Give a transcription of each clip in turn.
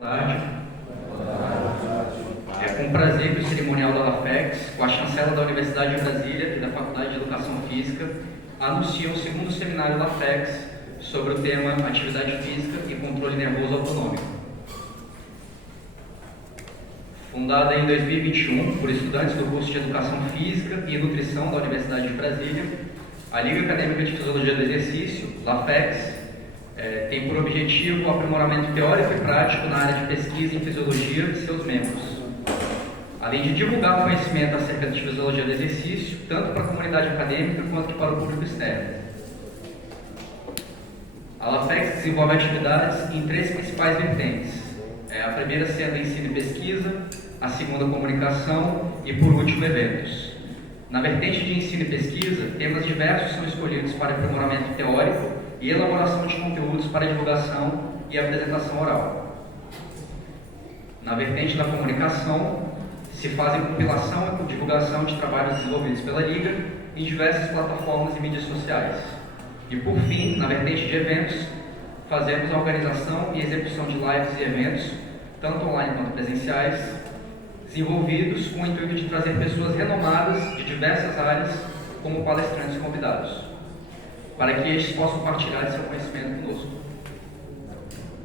tarde. É com prazer que o cerimonial da LAFEX, com a chancela da Universidade de Brasília e da Faculdade de Educação Física, anuncia o segundo seminário LAFEX sobre o tema Atividade Física e Controle Nervoso Autonômico. Fundada em 2021 por estudantes do curso de Educação Física e Nutrição da Universidade de Brasília, a Liga Acadêmica de Fisiologia do Exercício, LAFEX, tem por objetivo o aprimoramento teórico e prático na área de pesquisa em fisiologia de seus membros, além de divulgar conhecimento acerca de fisiologia do exercício, tanto para a comunidade acadêmica quanto para o público externo. A LAFEX desenvolve atividades em três principais vertentes, a primeira sendo ensino e pesquisa, a segunda comunicação e, por último, eventos. Na vertente de ensino e pesquisa, temas diversos são escolhidos para aprimoramento teórico e elaboração de conteúdos para divulgação e apresentação oral. Na vertente da comunicação, se fazem compilação e divulgação de trabalhos desenvolvidos pela Liga em diversas plataformas e mídias sociais. E por fim, na vertente de eventos, fazemos a organização e execução de lives e eventos, tanto online quanto presenciais, desenvolvidos com o intuito de trazer pessoas renomadas de diversas áreas como palestrantes convidados, para que estes possam partilhar de seu conhecimento conosco.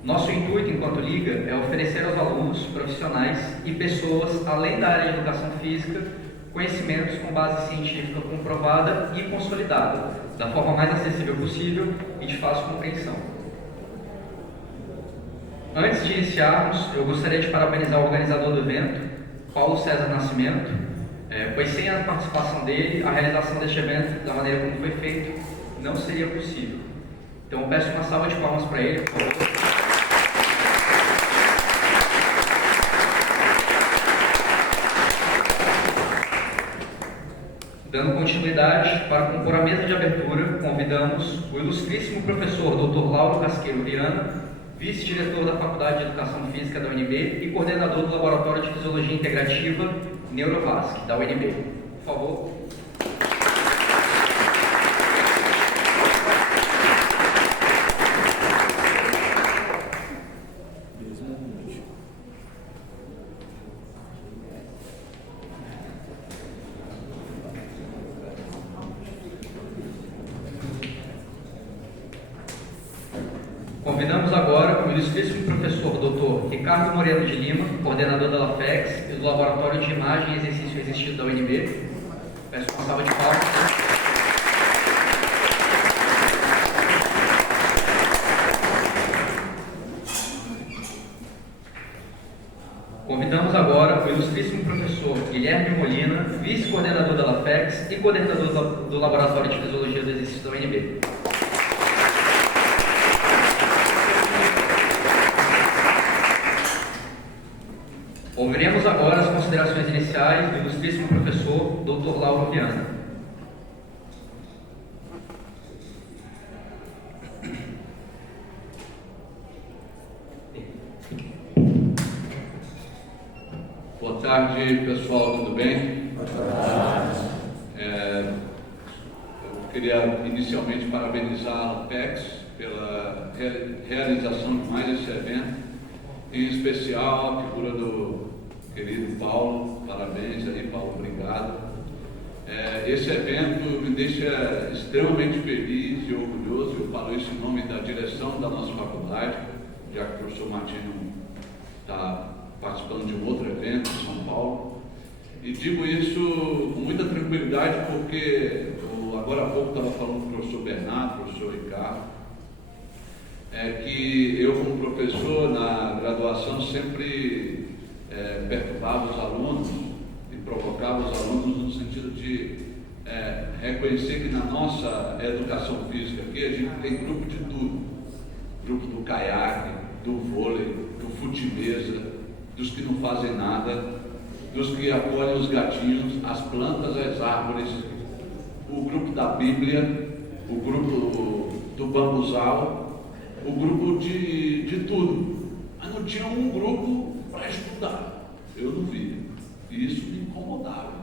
Nosso intuito, enquanto Liga, é oferecer aos alunos, profissionais e pessoas, além da área de educação física, conhecimentos com base científica comprovada e consolidada, da forma mais acessível possível e de fácil compreensão. Antes de iniciarmos, eu gostaria de parabenizar o organizador do evento, Paulo César Nascimento, pois sem a participação dele, a realização deste evento, da maneira como foi feito, não seria possível. Então eu peço uma salva de palmas para ele, por favor. Dando continuidade, para compor a mesa de abertura, convidamos o ilustríssimo professor Dr. Lauro Casqueiro Viana, vice-diretor da Faculdade de Educação Física da UNB e coordenador do Laboratório de Fisiologia Integrativa Neurovasc, da UNB. Por favor. Convidamos agora o ilustríssimo professor Dr. Ricardo Moreno de Lima, coordenador da LAFEX e do Laboratório de Imagem e Exercício Resistido da UNB. Peço uma salva de palmas. Convidamos agora o ilustríssimo professor Guilherme Molina, vice-coordenador da LAFEX e coordenador do Laboratório de Fisiologia do Exercício da UNB. Ouviremos agora as considerações iniciais do ilustríssimo professor Dr. Lauro Viana. Boa tarde, pessoal, tudo bem? Boa tarde. Eu queria inicialmente parabenizar a LAFEX pela realização de mais esse evento, em especial a figura do querido Paulo. Parabéns aí, Paulo, obrigado. Esse evento me deixa extremamente feliz e orgulhoso. Eu falo isso em nome da direção da nossa faculdade, já que o professor Martino está participando de um outro evento em São Paulo. E digo isso com muita tranquilidade porque agora há pouco estava falando com o professor Bernardo, o professor Ricardo, que eu, como professor na graduação, sempre perturbava os alunos e provocava os alunos no sentido de reconhecer que na nossa educação física aqui a gente tem grupo de tudo, grupo do caiaque, do vôlei, do fute-mesa, dos que não fazem nada, dos que acolhem os gatinhos, as plantas, as árvores, o grupo da Bíblia, o grupo do bambuzal, o grupo de tudo, mas não tinha um grupo para estudar. Eu não via, e isso me incomodava.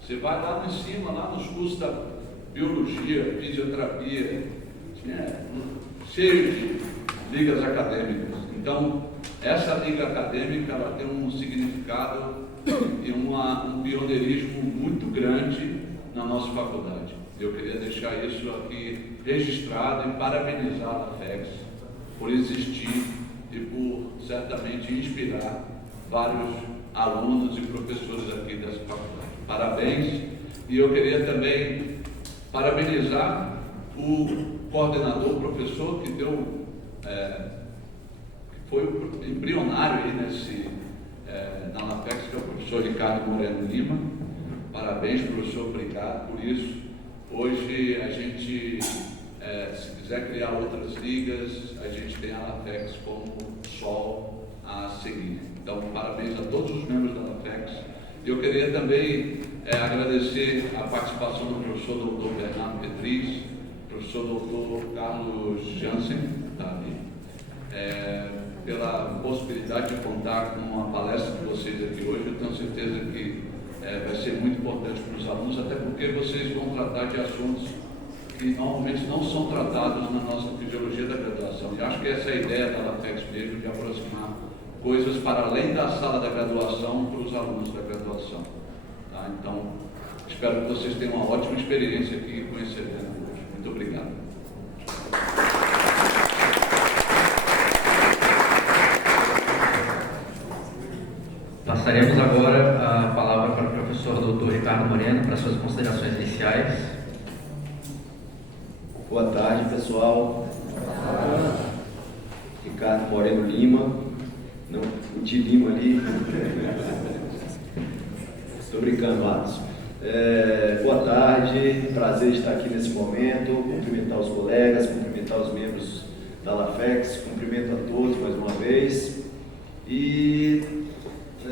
Você vai lá em cima, lá nos cursos da biologia, fisioterapia, cheio de ligas acadêmicas. Então, essa liga acadêmica ela tem um significado e um pioneirismo muito grande na nossa faculdade. Eu queria deixar isso aqui registrado e parabenizar a FEX por existir e por certamente inspirar vários alunos e professores aqui dessa faculdade. Parabéns! E eu queria também parabenizar o coordenador, o professor que deu, que foi o embrionário aí na LAFEX, que é o professor Ricardo Moreno Lima. Parabéns, professor, obrigado por isso. Hoje a gente, se quiser criar outras ligas, a gente tem a LAFEX como sol a seguir. Então, parabéns a todos os membros da LAFEX. Eu queria também agradecer a participação do professor Dr. Bernardo Petriz, professor Dr. Carlos Jansen, tá ali, pela possibilidade de contar com a palestra de vocês aqui hoje. Eu tenho certeza que vai ser muito importante para os alunos, até porque vocês vão tratar de assuntos que normalmente não são tratados na nossa fisiologia da graduação. E acho que essa é a ideia da LAFEX mesmo, de aproximar coisas para além da sala da graduação para os alunos da graduação. Tá? Então, espero que vocês tenham uma ótima experiência aqui com esse evento hoje. Muito obrigado. Passaremos agora a palavra para o professor Dr. Ricardo Moreno para suas considerações iniciais. Boa tarde, pessoal. Ricardo Moreno Lima, não o de Lima ali. Estou brincando, Atos. Boa tarde, prazer estar aqui nesse momento, cumprimentar os colegas, cumprimentar os membros da LAFEX, cumprimento a todos mais uma vez. E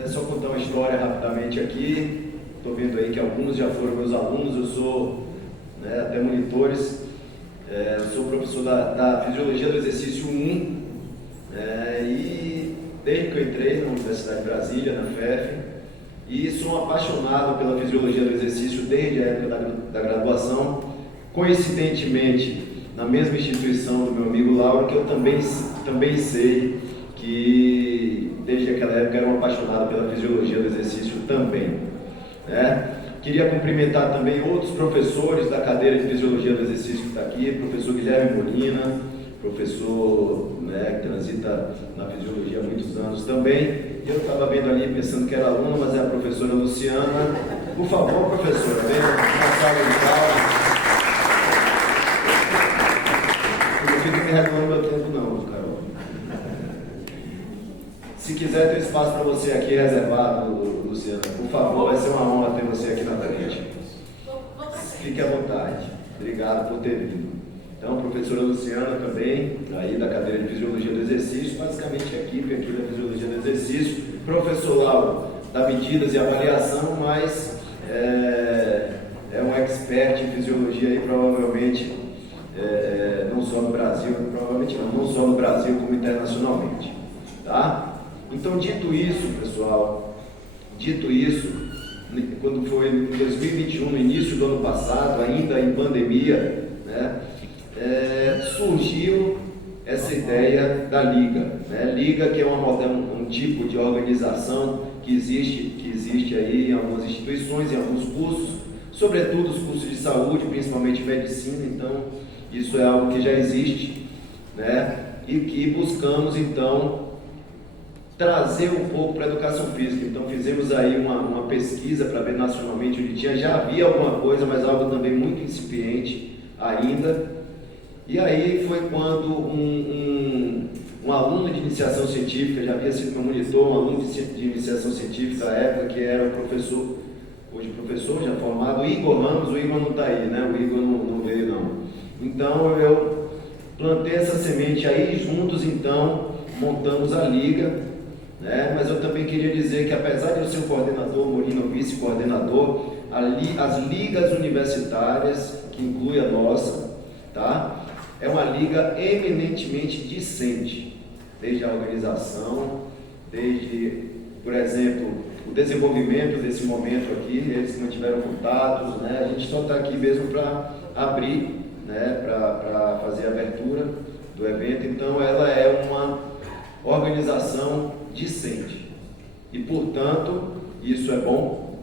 só contar uma história rapidamente aqui. Estou vendo aí que alguns já foram meus alunos, eu sou até monitores, eu sou professor da Fisiologia do Exercício 1, e desde que eu entrei na Universidade de Brasília, na FEF, e sou apaixonado pela Fisiologia do Exercício desde a época da graduação, coincidentemente na mesma instituição do meu amigo Lauro, que eu também sei que desde aquela época era um apaixonado pela Fisiologia do Exercício também. Queria cumprimentar também outros professores da cadeira de Fisiologia do Exercício que está aqui, professor Guilherme Molina, professor que transita na Fisiologia há muitos anos também. Eu estava vendo ali pensando que era aluno, mas é a professora Luciana. Por favor, professora, venha na sala de aula. Eu não fico me reclamando meu tempo não, Carol. Se quiser, tem espaço para você aqui reservado, Luciana. Por favor, vai ser uma honra ter você aqui na frente. Fique à vontade. Obrigado por ter vindo. Então, professora Luciana também, aí da cadeira de Fisiologia do Exercício, basicamente a equipe aqui da Fisiologia do Exercício. Professor Lauro, da Medidas e Avaliação, mas é um expert em Fisiologia aí, provavelmente, não só no Brasil, não só no Brasil, como internacionalmente. Tá? Então, dito isso, pessoal, quando foi em 2021, no início do ano passado, ainda em pandemia, surgiu essa ideia da Liga. Liga, que é um tipo de organização que existe aí em algumas instituições, em alguns cursos, sobretudo os cursos de saúde, principalmente medicina. Então, isso é algo que já existe, e que buscamos, então, trazer um pouco para a educação física. Então fizemos aí uma pesquisa para ver nacionalmente onde já havia alguma coisa, mas algo também muito incipiente ainda. E aí foi quando um aluno de iniciação científica, já havia sido meu monitor, um aluno de iniciação científica à época, que era o professor, hoje professor, já formado, Igor Ramos. O Igor não está aí, o Igor não veio não. Então eu plantei essa semente aí, juntos então montamos a Liga. Mas eu também queria dizer que, apesar de eu ser o coordenador, o Molina o vice-coordenador, as ligas universitárias, que inclui a nossa, tá? É uma liga eminentemente discente, desde a organização, desde, por exemplo, o desenvolvimento desse momento aqui, eles mantiveram contatos, a gente só está aqui mesmo para abrir, para fazer a abertura do evento. Então ela é uma organização discente. E, portanto, isso é bom,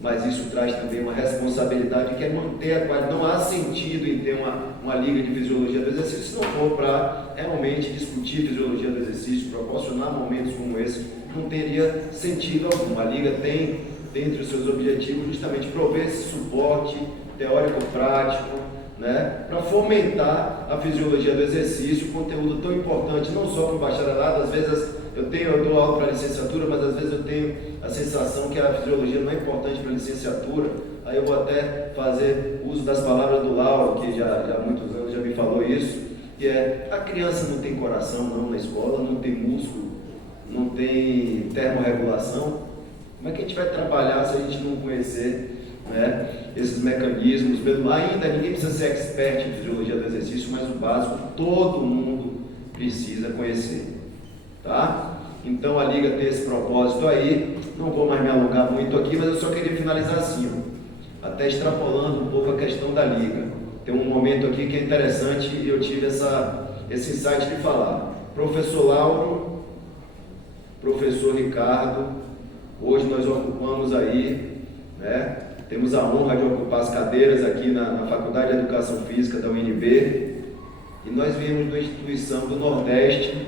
mas isso traz também uma responsabilidade que é manter a qualidade. Não há sentido em ter uma liga de fisiologia do exercício se não for para realmente discutir fisiologia do exercício, proporcionar momentos como esse, não teria sentido algum. A liga tem, dentre os seus objetivos, justamente prover esse suporte teórico-prático, né, para fomentar a fisiologia do exercício, conteúdo tão importante, não só para o bacharelado. Às vezes eu dou aula para a licenciatura, mas às vezes eu tenho a sensação que a fisiologia não é importante para a licenciatura. Aí eu vou até fazer uso das palavras do Lauro, que já há muitos anos já me falou isso, que é: a criança não tem coração não na escola, não tem músculo, não tem termorregulação. Como é que a gente vai trabalhar se a gente não conhecer, né, esses mecanismos? Ainda ninguém precisa ser expert em fisiologia do exercício, mas o básico todo mundo precisa conhecer, tá? Então a liga tem esse propósito aí. Não vou mais me alongar muito aqui, mas eu só queria finalizar assim, até extrapolando um pouco a questão da liga. Tem um momento aqui que é interessante e eu tive esse insight de falar. Professor Lauro, professor Ricardo, hoje nós ocupamos aí, né, temos a honra de ocupar as cadeiras aqui na Faculdade de Educação Física da UNB, e nós viemos de uma instituição do Nordeste,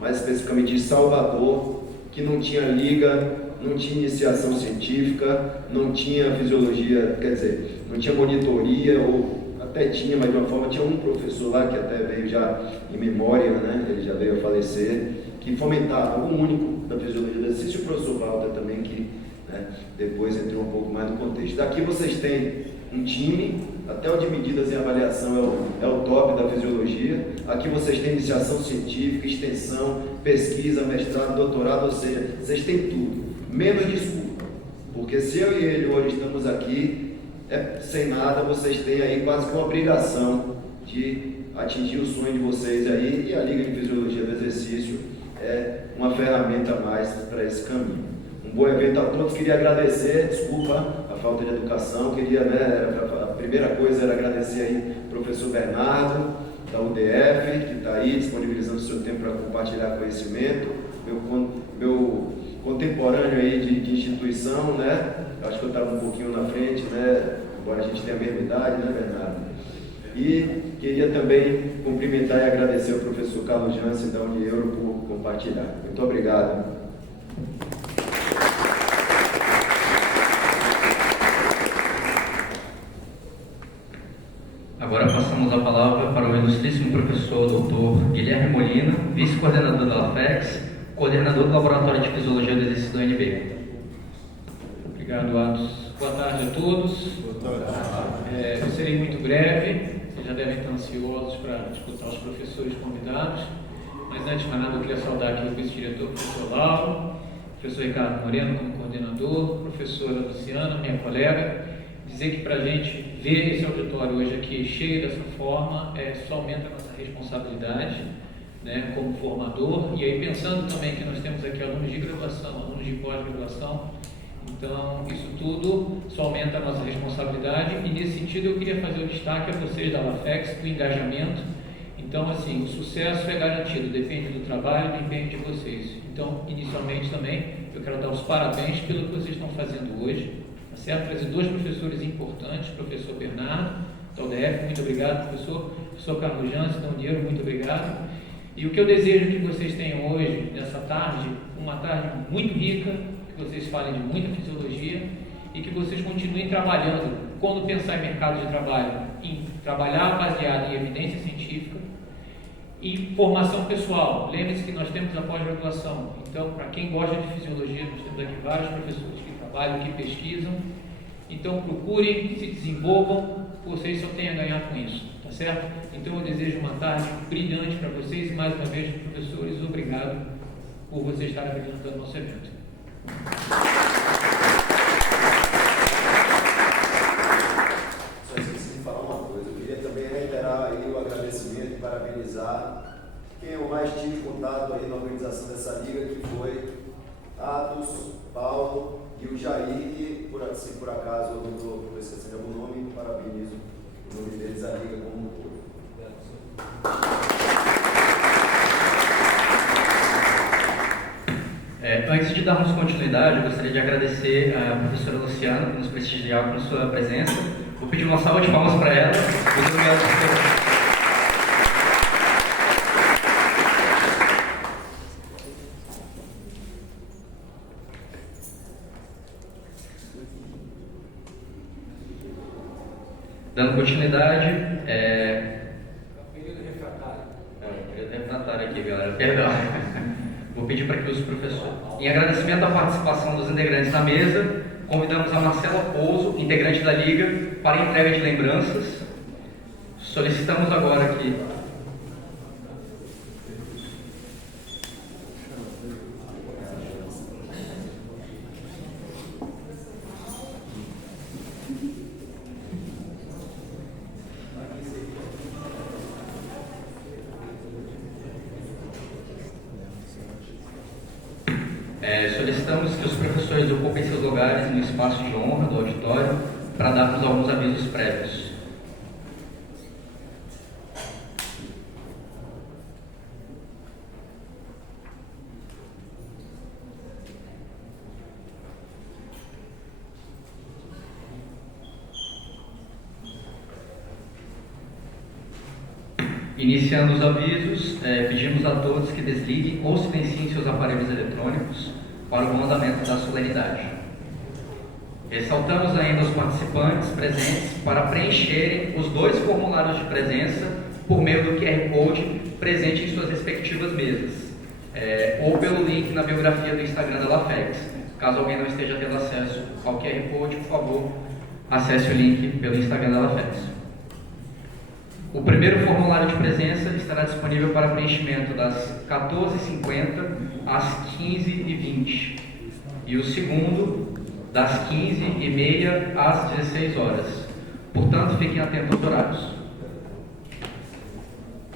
mais especificamente de Salvador, que não tinha liga, não tinha iniciação científica, não tinha fisiologia, quer dizer, não tinha monitoria, ou até tinha, mas de uma forma, tinha um professor lá que até veio já em memória, né, ele já veio a falecer, que fomentava o único da fisiologia do exercício, e o professor Walter também, que, né, depois entrou um pouco mais no contexto. Daqui vocês têm um time, até o de medidas e avaliação é o top da fisiologia. Aqui vocês têm iniciação científica, extensão, pesquisa, mestrado, doutorado, ou seja, vocês têm tudo, menos desculpa, porque se eu e ele hoje estamos aqui, sem nada, vocês têm aí quase que uma obrigação de atingir o sonho de vocês aí, e a Liga de Fisiologia do Exercício é uma ferramenta a mais para esse caminho. Um bom evento a todos. Queria agradecer, desculpa a falta de educação, a primeira coisa era agradecer aí o professor Bernardo, da UDF, que está aí disponibilizando o seu tempo para compartilhar conhecimento, meu contemporâneo aí de instituição, né? Acho que eu estava um pouquinho na frente, né? Embora a gente tenha a mesma idade, né, Bernardo? E queria também cumprimentar e agradecer ao professor Carlos Jansen, da Unieuro, por compartilhar. Muito obrigado. Agora passamos a palavra para o ilustríssimo professor Dr. Guilherme Molina, vice-coordenador da LAFEX, coordenador do Laboratório de Fisiologia do Exercício da UNB. Obrigado, Atos. Boa tarde a todos. Eu serei muito breve, vocês já devem estar ansiosos para escutar os professores convidados, mas antes de mais nada eu queria saudar aqui o vice-diretor, professor Lauro, professor Ricardo Moreno como coordenador, professora Luciana, minha colega, dizer que para a gente ver esse auditório hoje aqui cheio dessa forma, só aumenta a nossa responsabilidade, né, como formador, e aí pensando também que nós temos aqui alunos de graduação, alunos de pós-graduação, então isso tudo só aumenta a nossa responsabilidade, e nesse sentido eu queria fazer o destaque a vocês da LAFEX, do engajamento. Então assim, o sucesso é garantido, depende do trabalho, depende de vocês. Então, inicialmente também, eu quero dar os parabéns pelo que vocês estão fazendo hoje, tá certo? Trazer dois professores importantes, professor Bernardo, da UDF, muito obrigado, professor Carlos Jansen, da Unieuro, muito obrigado. E o que eu desejo que vocês tenham hoje, nessa tarde, uma tarde muito rica, que vocês falem de muita fisiologia e que vocês continuem trabalhando, quando pensar em mercado de trabalho, em trabalhar baseado em evidência científica e formação pessoal. Lembre-se que nós temos a pós-graduação, então para quem gosta de fisiologia, nós temos aqui vários professores que trabalham, que pesquisam, então procurem, se desenvolvam, vocês só têm a ganhar com isso, tá certo? Então eu desejo uma tarde brilhante para vocês e mais uma vez, professores, obrigado por vocês estarem apresentando nosso evento. Só esqueci de falar uma coisa, eu queria também reiterar aí o agradecimento e parabenizar quem eu mais tive contato aí na organização dessa liga, que foi Atos, Paulo e o Jair, que se por acaso eu não estou esquecendo algum nome, parabenizo o nome deles, a liga como um todo. de darmos continuidade, eu gostaria de agradecer a professora Luciana por nos prestigiar com sua presença. Vou pedir uma salva de palmas para ela. Muito obrigado por ter... Dando continuidade, refratário aqui, galera, perdão. Vou pedir para que os professores, em agradecimento à participação dos integrantes na mesa, convidamos a Marcela Pouso, integrante da Liga, para a entrega de lembranças. Solicitamos agora aqui solicitamos que os professores ocupem seus lugares no espaço de honra do auditório para darmos alguns avisos prévios. Iniciando os avisos, pedimos a todos que desliguem ou silenciem seus aparelhos eletrônicos para o bom andamento da solenidade. Ressaltamos ainda aos participantes presentes para preencherem os 2 formulários de presença por meio do QR Code presente em suas respectivas mesas, ou pelo link na biografia do Instagram da LAFEX. Caso alguém não esteja tendo acesso ao QR Code, por favor, acesse o link pelo Instagram da LAFEX. O primeiro formulário de presença estará disponível para preenchimento das 14h50 às 15h20 e o segundo das 15h30 às 16 horas. Portanto, fiquem atentos aos horários.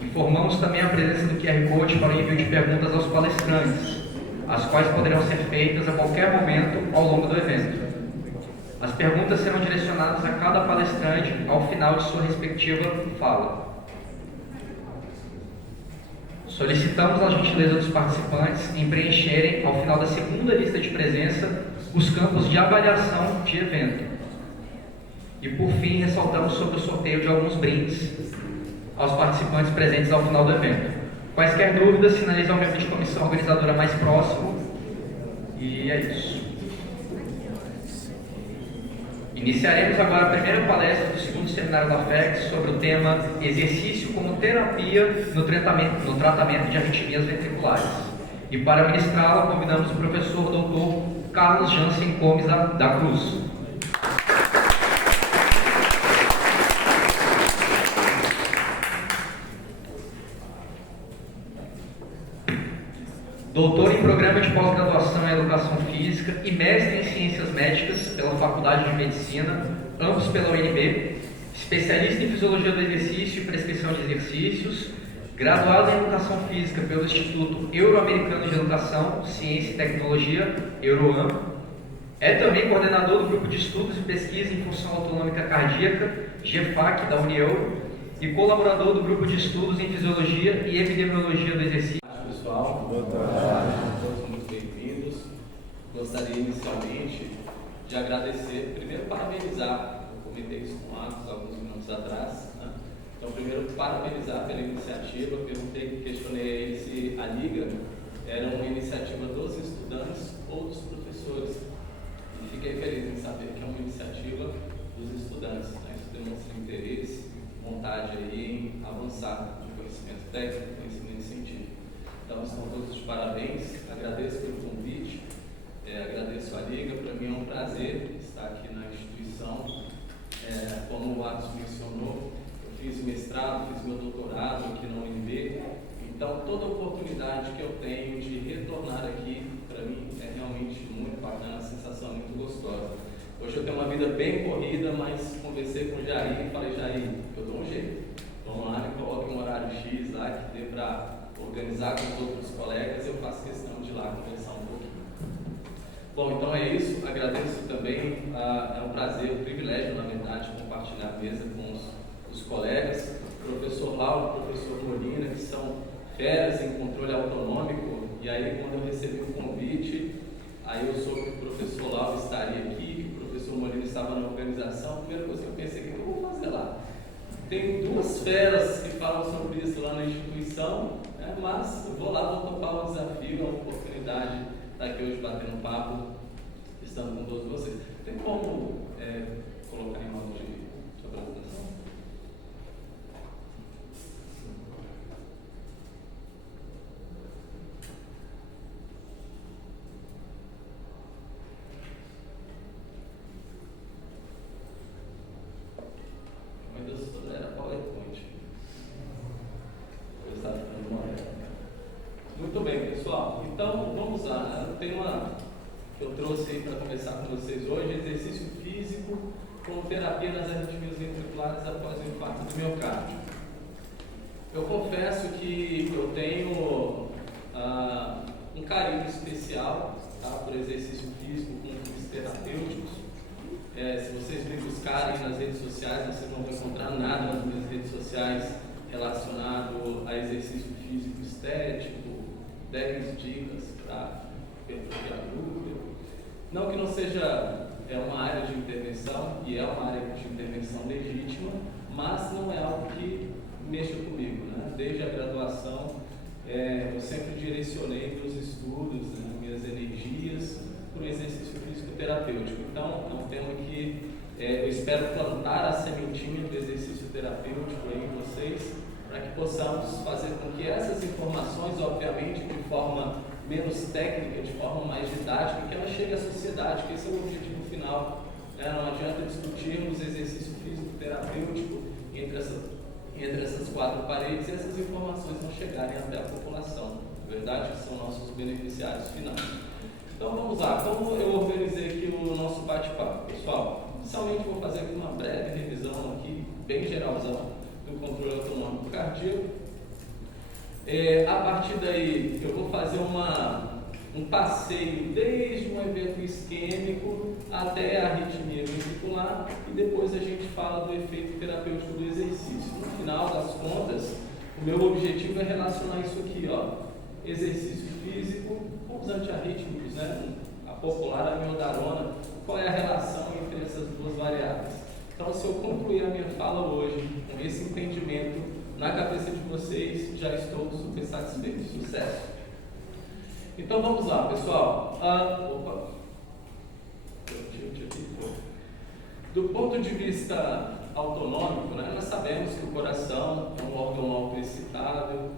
Informamos também a presença do QR Code para o envio de perguntas aos palestrantes, as quais poderão ser feitas a qualquer momento ao longo do evento. As perguntas serão direcionadas a cada palestrante ao final de sua respectiva fala. Solicitamos a gentileza dos participantes em preencherem, ao final da segunda lista de presença, os campos de avaliação de evento. E, por fim, ressaltamos sobre o sorteio de alguns brindes aos participantes presentes ao final do evento. Quaisquer dúvidas, sinalize ao membro de comissão organizadora mais próximo. E é isso. Iniciaremos agora a primeira palestra do segundo seminário da FEX sobre o tema Exercício como terapia no tratamento de arritmias ventriculares. E para ministrá-la, convidamos o professor Dr. Carlos Jansen Gomes da Cruz. Doutor em Programa de Pós-Graduação em Educação Física e mestre em Ciências Médicas pela Faculdade de Medicina, ambos pela UNB, especialista em Fisiologia do Exercício e Prescrição de Exercícios, graduado em Educação Física pelo Instituto Euro-Americano de Educação, Ciência e Tecnologia, EUROAM, é também coordenador do Grupo de Estudos e Pesquisa em Função Autonômica Cardíaca, GFAC, da União, e colaborador do Grupo de Estudos em Fisiologia e Epidemiologia do Exercício. Pessoal, boa tarde, todos muito bem-vindos. Gostaria inicialmente de agradecer, primeiro parabenizar, eu comentei isso com o Marcos alguns minutos atrás, né? Então primeiro parabenizar pela iniciativa, questionei a ele se a Liga era uma iniciativa dos estudantes ou dos professores. E fiquei feliz em saber que é uma iniciativa dos estudantes, né? Isso demonstra interesse, vontade aí em avançar de conhecimento técnico, conhecimento científico. Então, estão todos de parabéns, agradeço pelo convite, agradeço a Liga, para mim é um prazer estar aqui na instituição. Como o Marcos mencionou, eu fiz mestrado, fiz meu doutorado aqui na UNB, então toda oportunidade que eu tenho de retornar aqui, para mim é realmente muito bacana, uma sensação muito gostosa. Hoje eu tenho uma vida bem corrida, mas conversei com o Jair e falei, Jair, eu dou um jeito, vamos lá, me coloque um horário X lá que dê para organizar com os outros colegas, eu faço questão de ir lá conversar um pouquinho. Bom, então é isso, agradeço também, é um prazer, um privilégio, na verdade, compartilhar a mesa com os colegas, o professor Lauro, o professor Molina, que são feras em controle autonômico, e aí quando eu recebi o convite, Aí eu soube que o professor Lau estaria aqui, que o professor Molina estava na organização. A primeira coisa que eu pensei, o que eu vou fazer lá? Tem duas feras que falam sobre isso lá na instituição, né? Mas eu vou lá, vou topar o desafio, a oportunidade de estar aqui hoje batendo um papo, estando com todos vocês. Tem como colocar em modo de apresentação? Era PowerPoint. Eu estava ficando moderno. Muito bem, pessoal. Então, vamos lá. O tema que eu trouxe aí para conversar com vocês hoje é exercício físico com terapia nas arritmias ventriculares após o infarto do miocárdio. Eu confesso que eu tenho um carinho especial, tá, por exercício físico com fins terapêuticos. Se vocês me buscarem nas redes sociais, vocês não vão encontrar nada nas minhas redes sociais relacionado a exercício físico estético, 10 dicas para hipertrofiar glúteo. Não que não seja uma área de intervenção, e é uma área de intervenção legítima, mas não é algo que mexa comigo, né? Desde a graduação, eu sempre direcionei meus estudos, né, minhas energias, para o exercício físico terapêutico. Então, é um tema que eu espero plantar a sementinha do exercício terapêutico aí em vocês, para que possamos fazer com que essas informações, obviamente, de forma menos técnica, de forma mais didática, que ela chegue à sociedade, que esse é o objetivo final. Não adianta discutirmos exercício físico terapêutico entre essas quatro paredes e essas informações não chegarem até a população, na verdade, que são nossos beneficiários finais. Então vamos lá, como eu organizei aqui o nosso bate-papo, pessoal? Inicialmente vou fazer aqui uma breve revisão aqui, bem geralzão, do controle autonômico cardíaco. A partir daí eu vou fazer um passeio desde um evento isquêmico até a arritmia ventricular e depois a gente fala do efeito terapêutico do exercício. No final das contas, o meu objetivo é relacionar isso aqui, ó, exercício físico com os antiarrítmicos, né? A popular amiodarona, qual é a relação entre essas duas variáveis? Então, se eu concluir a minha fala hoje com esse entendimento na cabeça de vocês, já estou super satisfeito. Sucesso! Então, vamos lá, pessoal. Do ponto de vista autonômico, né, nós sabemos que o coração é um órgão autoexcitável,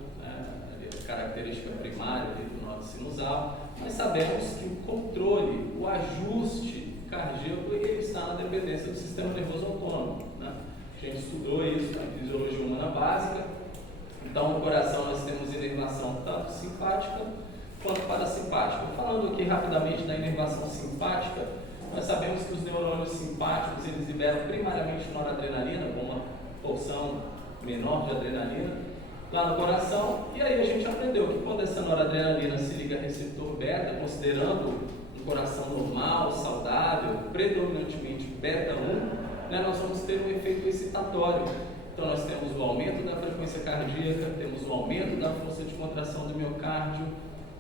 característica primária do nó sinusal. Nós sabemos que o controle, o ajuste cardíaco, ele está na dependência do sistema nervoso autônomo, né? A gente estudou isso na fisiologia humana básica. Então, no coração nós temos inervação tanto simpática quanto parasimpática. Falando aqui rapidamente da inervação simpática, nós sabemos que os neurônios simpáticos eles liberam primariamente noradrenalina, com uma porção menor de adrenalina lá no coração, e aí a gente aprendeu que quando essa noradrenalina se liga a receptor beta, considerando um coração normal, saudável, predominantemente beta 1, nós vamos ter um efeito excitatório. Então nós temos o aumento da frequência cardíaca, temos o aumento da força de contração do miocárdio,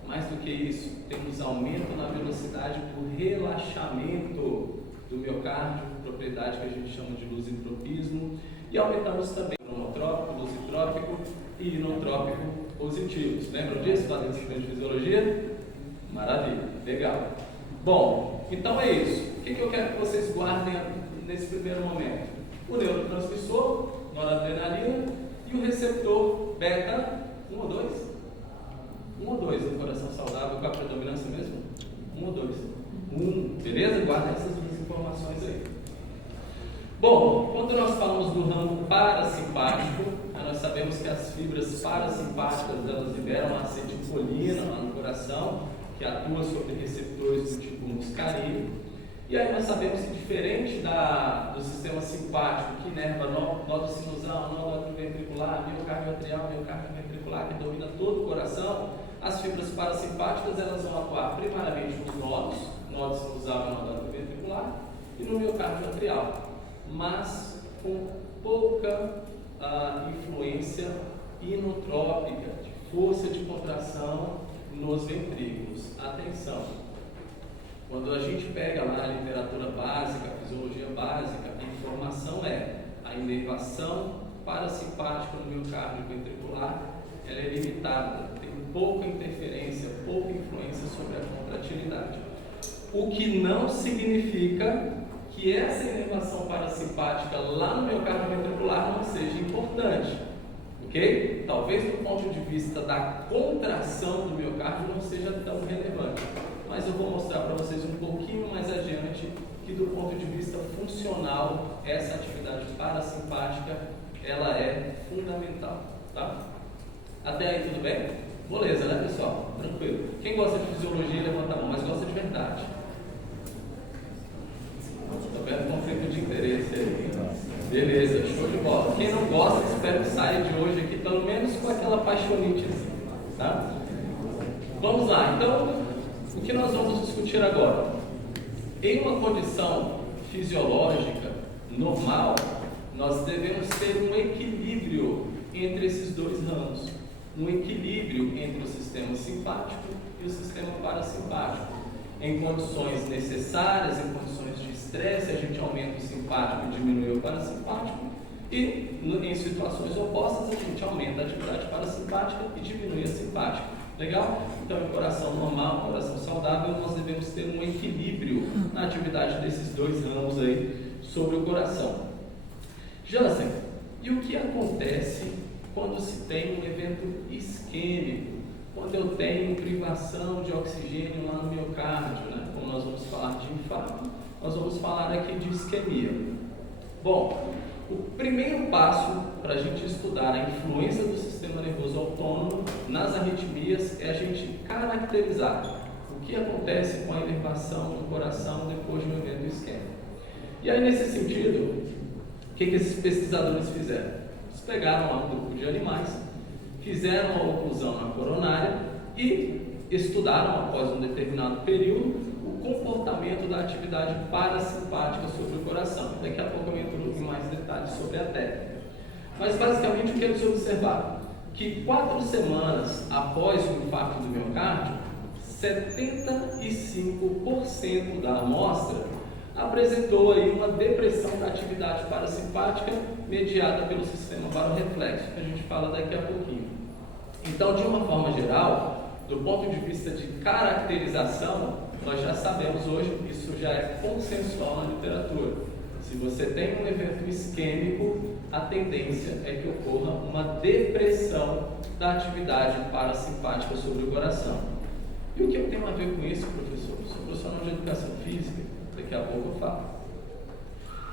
mais do que isso, temos aumento na velocidade do relaxamento do miocárdio, propriedade que a gente chama de lusitropismo, e aumentamos também o cronotrópico, lusitrópico e inotrópico positivos. Lembram disso? Fazem disciplina de fisiologia? Maravilha, legal. Bom, então é isso. O que eu quero que vocês guardem nesse primeiro momento? O neurotransmissor, noradrenalina, e o receptor beta 1 ou 2? 1 ou 2 no coração saudável, com a predominância mesmo? 1 ou 2? 1, beleza? Guarda essas duas informações aí. Bom, quando nós falamos do ramo parasimpático, nós sabemos que as fibras parasimpáticas elas liberam a acetilcolina lá no coração, que atua sobre receptores do tipo muscarino. E aí nós sabemos que diferente do sistema simpático, que inerva nó sinusal, nó ventricular, miocárdio atrial, miocárdio ventricular, que domina todo o coração, as fibras parasimpáticas elas vão atuar primariamente nos nó sinusal e nó ventricular, e no miocárdio atrial, mas com pouca influência inotrópica, de força de contração nos ventrículos. Atenção! Quando a gente pega lá a literatura básica, a fisiologia básica, a informação é a inervação parasimpática no miocárdio ventricular, ela é limitada, tem pouca interferência, pouca influência sobre a contratilidade. O que não significa que essa inervação parasimpática lá no miocárdio ventricular não seja importante, ok? Talvez do ponto de vista da contração do miocárdio não seja tão relevante, mas eu vou mostrar para vocês um pouquinho mais adiante que do ponto de vista funcional, essa atividade parasimpática, ela é fundamental, tá? Até aí tudo bem? Beleza, né, pessoal? Tranquilo. Quem gosta de fisiologia, levanta a mão, mas gosta de verdade. Tá vendo? Conflito de interesse aí. Beleza, show de bola. Quem não gosta, espero que saia de hoje aqui, pelo menos com aquela paixonite assim, tá? Vamos lá, então, o que nós vamos discutir agora? Em uma condição fisiológica normal, nós devemos ter um equilíbrio entre esses dois ramos. Um equilíbrio entre o sistema simpático e o sistema parasimpático. Em condições necessárias, em condições de estresse, a gente aumenta o simpático e diminui o parasimpático. E em situações opostas, a gente aumenta a atividade parasimpática e diminui a simpática. Legal? Então, em coração normal, coração saudável, nós devemos ter um equilíbrio na atividade desses dois ramos aí sobre o coração. Jansen, e o que acontece quando se tem um evento isquêmico? Quando eu tenho privação de oxigênio lá no miocárdio, né? Como nós vamos falar de infarto, nós vamos falar aqui de isquemia. Bom, o primeiro passo para a gente estudar a influência do sistema nervoso autônomo nas arritmias é a gente caracterizar o que acontece com a inervação no coração depois de um evento isquêmico. E aí, nesse sentido, o que esses pesquisadores fizeram? Eles pegaram lá um grupo de animais, fizeram a oclusão na coronária e estudaram, após um determinado período, o comportamento da atividade parasimpática sobre o coração. Daqui a pouco eu entro em mais detalhes sobre a técnica. Mas, basicamente, o que eles observaram? Que 4 semanas após o infarto do miocárdio, 75% da amostra apresentou aí uma depressão da atividade parasimpática mediada pelo sistema barorreflexo, que a gente fala daqui a pouquinho. Então, de uma forma geral, do ponto de vista de caracterização, nós já sabemos hoje, isso já é consensual na literatura. Se você tem um evento isquêmico, a tendência é que ocorra uma depressão da atividade parasimpática sobre o coração. E o que eu tenho a ver com isso, professor? Eu sou profissional de educação física, daqui a pouco eu falo.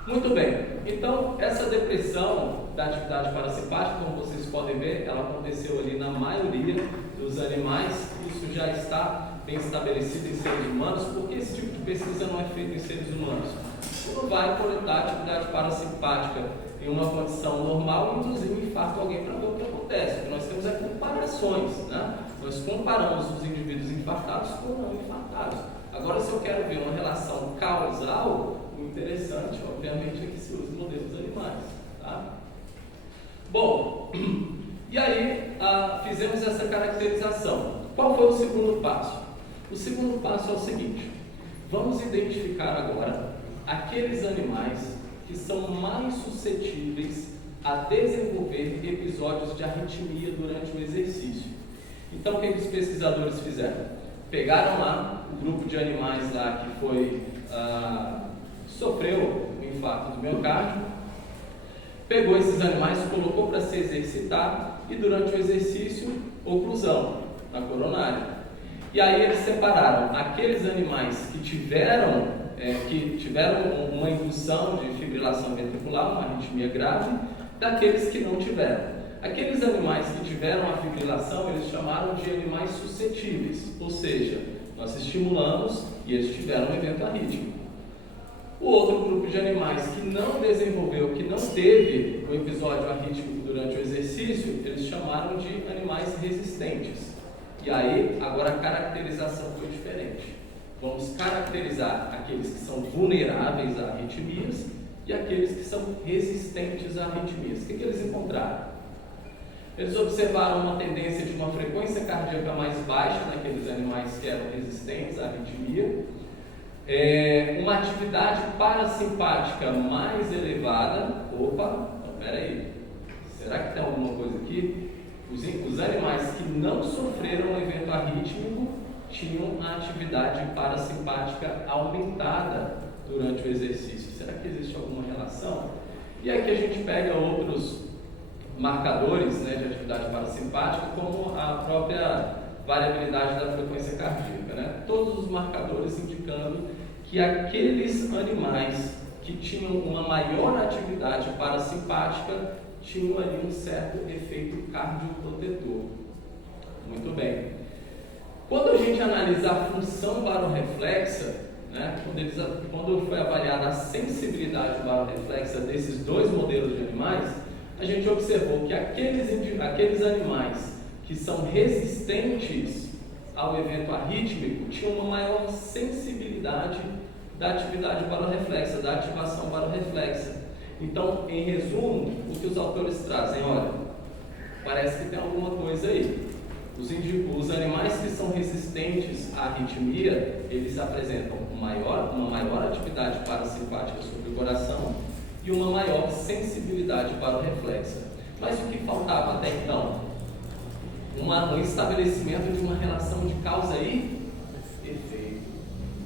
Muito bem, então essa depressão da atividade parasimpática, como vocês podem ver, ela aconteceu ali na maioria dos animais. Isso já está bem estabelecido em seres humanos, porque esse tipo de pesquisa não é feita em seres humanos. Você não vai coletar atividade parasimpática em uma condição normal e induzir um infarto a alguém para ver o que acontece. O que nós temos é comparações, né? Nós comparamos os indivíduos infartados com não infartados. Agora, se eu quero ver uma relação causal, o interessante, obviamente, é que se usa modelos animais, tá? Bom, e aí fizemos essa caracterização. Qual foi o segundo passo? O segundo passo é o seguinte: vamos identificar agora aqueles animais que são mais suscetíveis a desenvolver episódios de arritmia durante o exercício. Então, o que os pesquisadores fizeram? Pegaram lá um grupo de animais lá que sofreu um infarto do miocárdio, pegou esses animais, colocou para se exercitar e durante o exercício, oclusão na coronária. E aí eles separaram aqueles animais que tiveram uma indução de fibrilação ventricular, uma arritmia grave, daqueles que não tiveram. Aqueles animais que tiveram a fibrilação, eles chamaram de animais suscetíveis, ou seja, nós estimulamos e eles tiveram um evento arrítmico. O outro grupo de animais que não desenvolveu, que não teve um episódio arrítmico durante o exercício, eles chamaram de animais resistentes. E aí, agora a caracterização foi diferente. Vamos caracterizar aqueles que são vulneráveis a arritmias e aqueles que são resistentes a arritmias. O que eles encontraram? Eles observaram uma tendência de uma frequência cardíaca mais baixa naqueles animais que eram resistentes à arritmia, Uma atividade parasimpática mais elevada. Opa, peraí, será que tem alguma coisa aqui? Os animais que não sofreram um evento arrítmico tinham a atividade parasimpática aumentada durante o exercício. Será que existe alguma relação? E aqui a gente pega outros marcadores, né, de atividade parasimpática, como a própria variabilidade da frequência cardíaca, né? Todos os marcadores indicando que aqueles animais que tinham uma maior atividade parasimpática tinham ali um certo efeito cardioprotetor. Muito bem. Quando a gente analisa a função barorreflexa, né, quando foi avaliada a sensibilidade barorreflexa desses dois modelos de animais, a gente observou que aqueles animais que são resistentes ao evento arrítmico tinham uma maior sensibilidade da atividade barorreflexa, da ativação barorreflexa. Então, em resumo, o que os autores trazem, olha, parece que tem alguma coisa aí. Os animais que são resistentes à arritmia, eles apresentam uma maior atividade parasimpática sobre o coração e uma maior sensibilidade barorreflexa. Mas o que faltava até então? Um estabelecimento de uma relação de causa e efeito.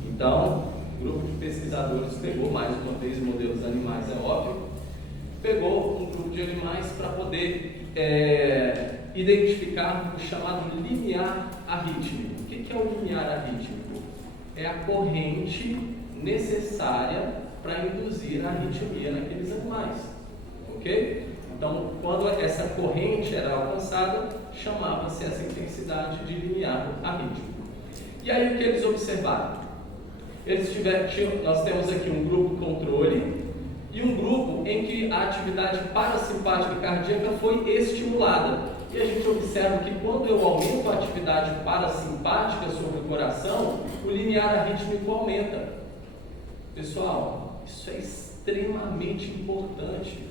Então, o grupo de pesquisadores pegou, mais uma vez, modelos animais, é óbvio, pegou um grupo de animais para poder identificar o chamado limiar arrítmico. O que é o limiar arrítmico? É a corrente necessária para induzir a arritmia naqueles animais. Ok? Então, quando essa corrente era alcançada, chamava-se essa intensidade de limiar arrítmico. E aí o que eles observaram? Nós temos aqui um grupo controle e um grupo em que a atividade parasimpática cardíaca foi estimulada. E a gente observa que quando eu aumento a atividade parasimpática sobre o coração, o limiar arrítmico aumenta. Pessoal, isso é extremamente importante.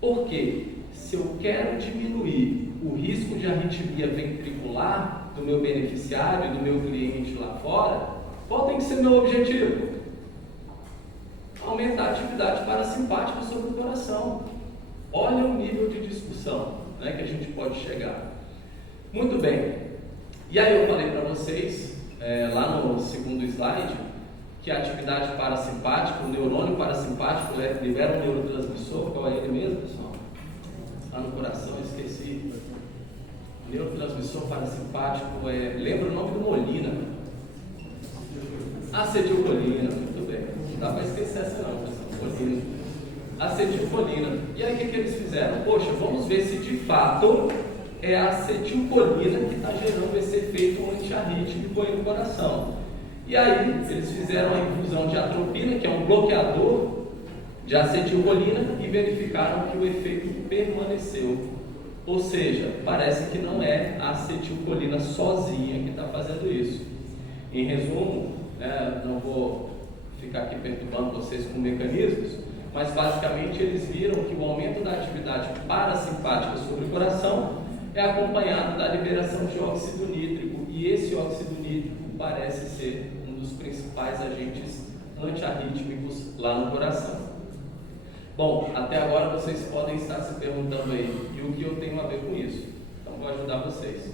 Por quê? Se eu quero diminuir o risco de arritmia ventricular do meu beneficiário, do meu cliente lá fora, qual tem que ser meu objetivo? Aumentar a atividade parasimpática sobre o coração. Olha o nível de discussão, né, que a gente pode chegar. Muito bem. E aí eu falei para vocês, lá no segundo slide, que a atividade parasimpática, o neurônio parasimpático libera um neurotransmissor. Qual é ele mesmo, pessoal? Lá no coração, eu esqueci. Neurotransmissor parasimpático lembra o nome do Molina? Acetilcolina, muito bem. Não dá para esquecer essa não, pessoal. Acetilcolina. E aí o que eles fizeram? Poxa, vamos ver se de fato é a acetilcolina que está gerando esse efeito antiarrítmico aí no coração. E aí eles fizeram a infusão de atropina, que é um bloqueador de acetilcolina, e verificaram que o efeito permaneceu. Ou seja, parece que não é a acetilcolina sozinha que está fazendo isso. Em resumo, não vou ficar aqui perturbando vocês com mecanismos, mas basicamente eles viram que o aumento da atividade parasimpática sobre o coração é acompanhado da liberação de óxido nítrico, e esse óxido nítrico parece ser um dos principais agentes antiarrítmicos lá no coração. Bom, até agora vocês podem estar se perguntando aí, e o que eu tenho a ver com isso? Então vou ajudar vocês.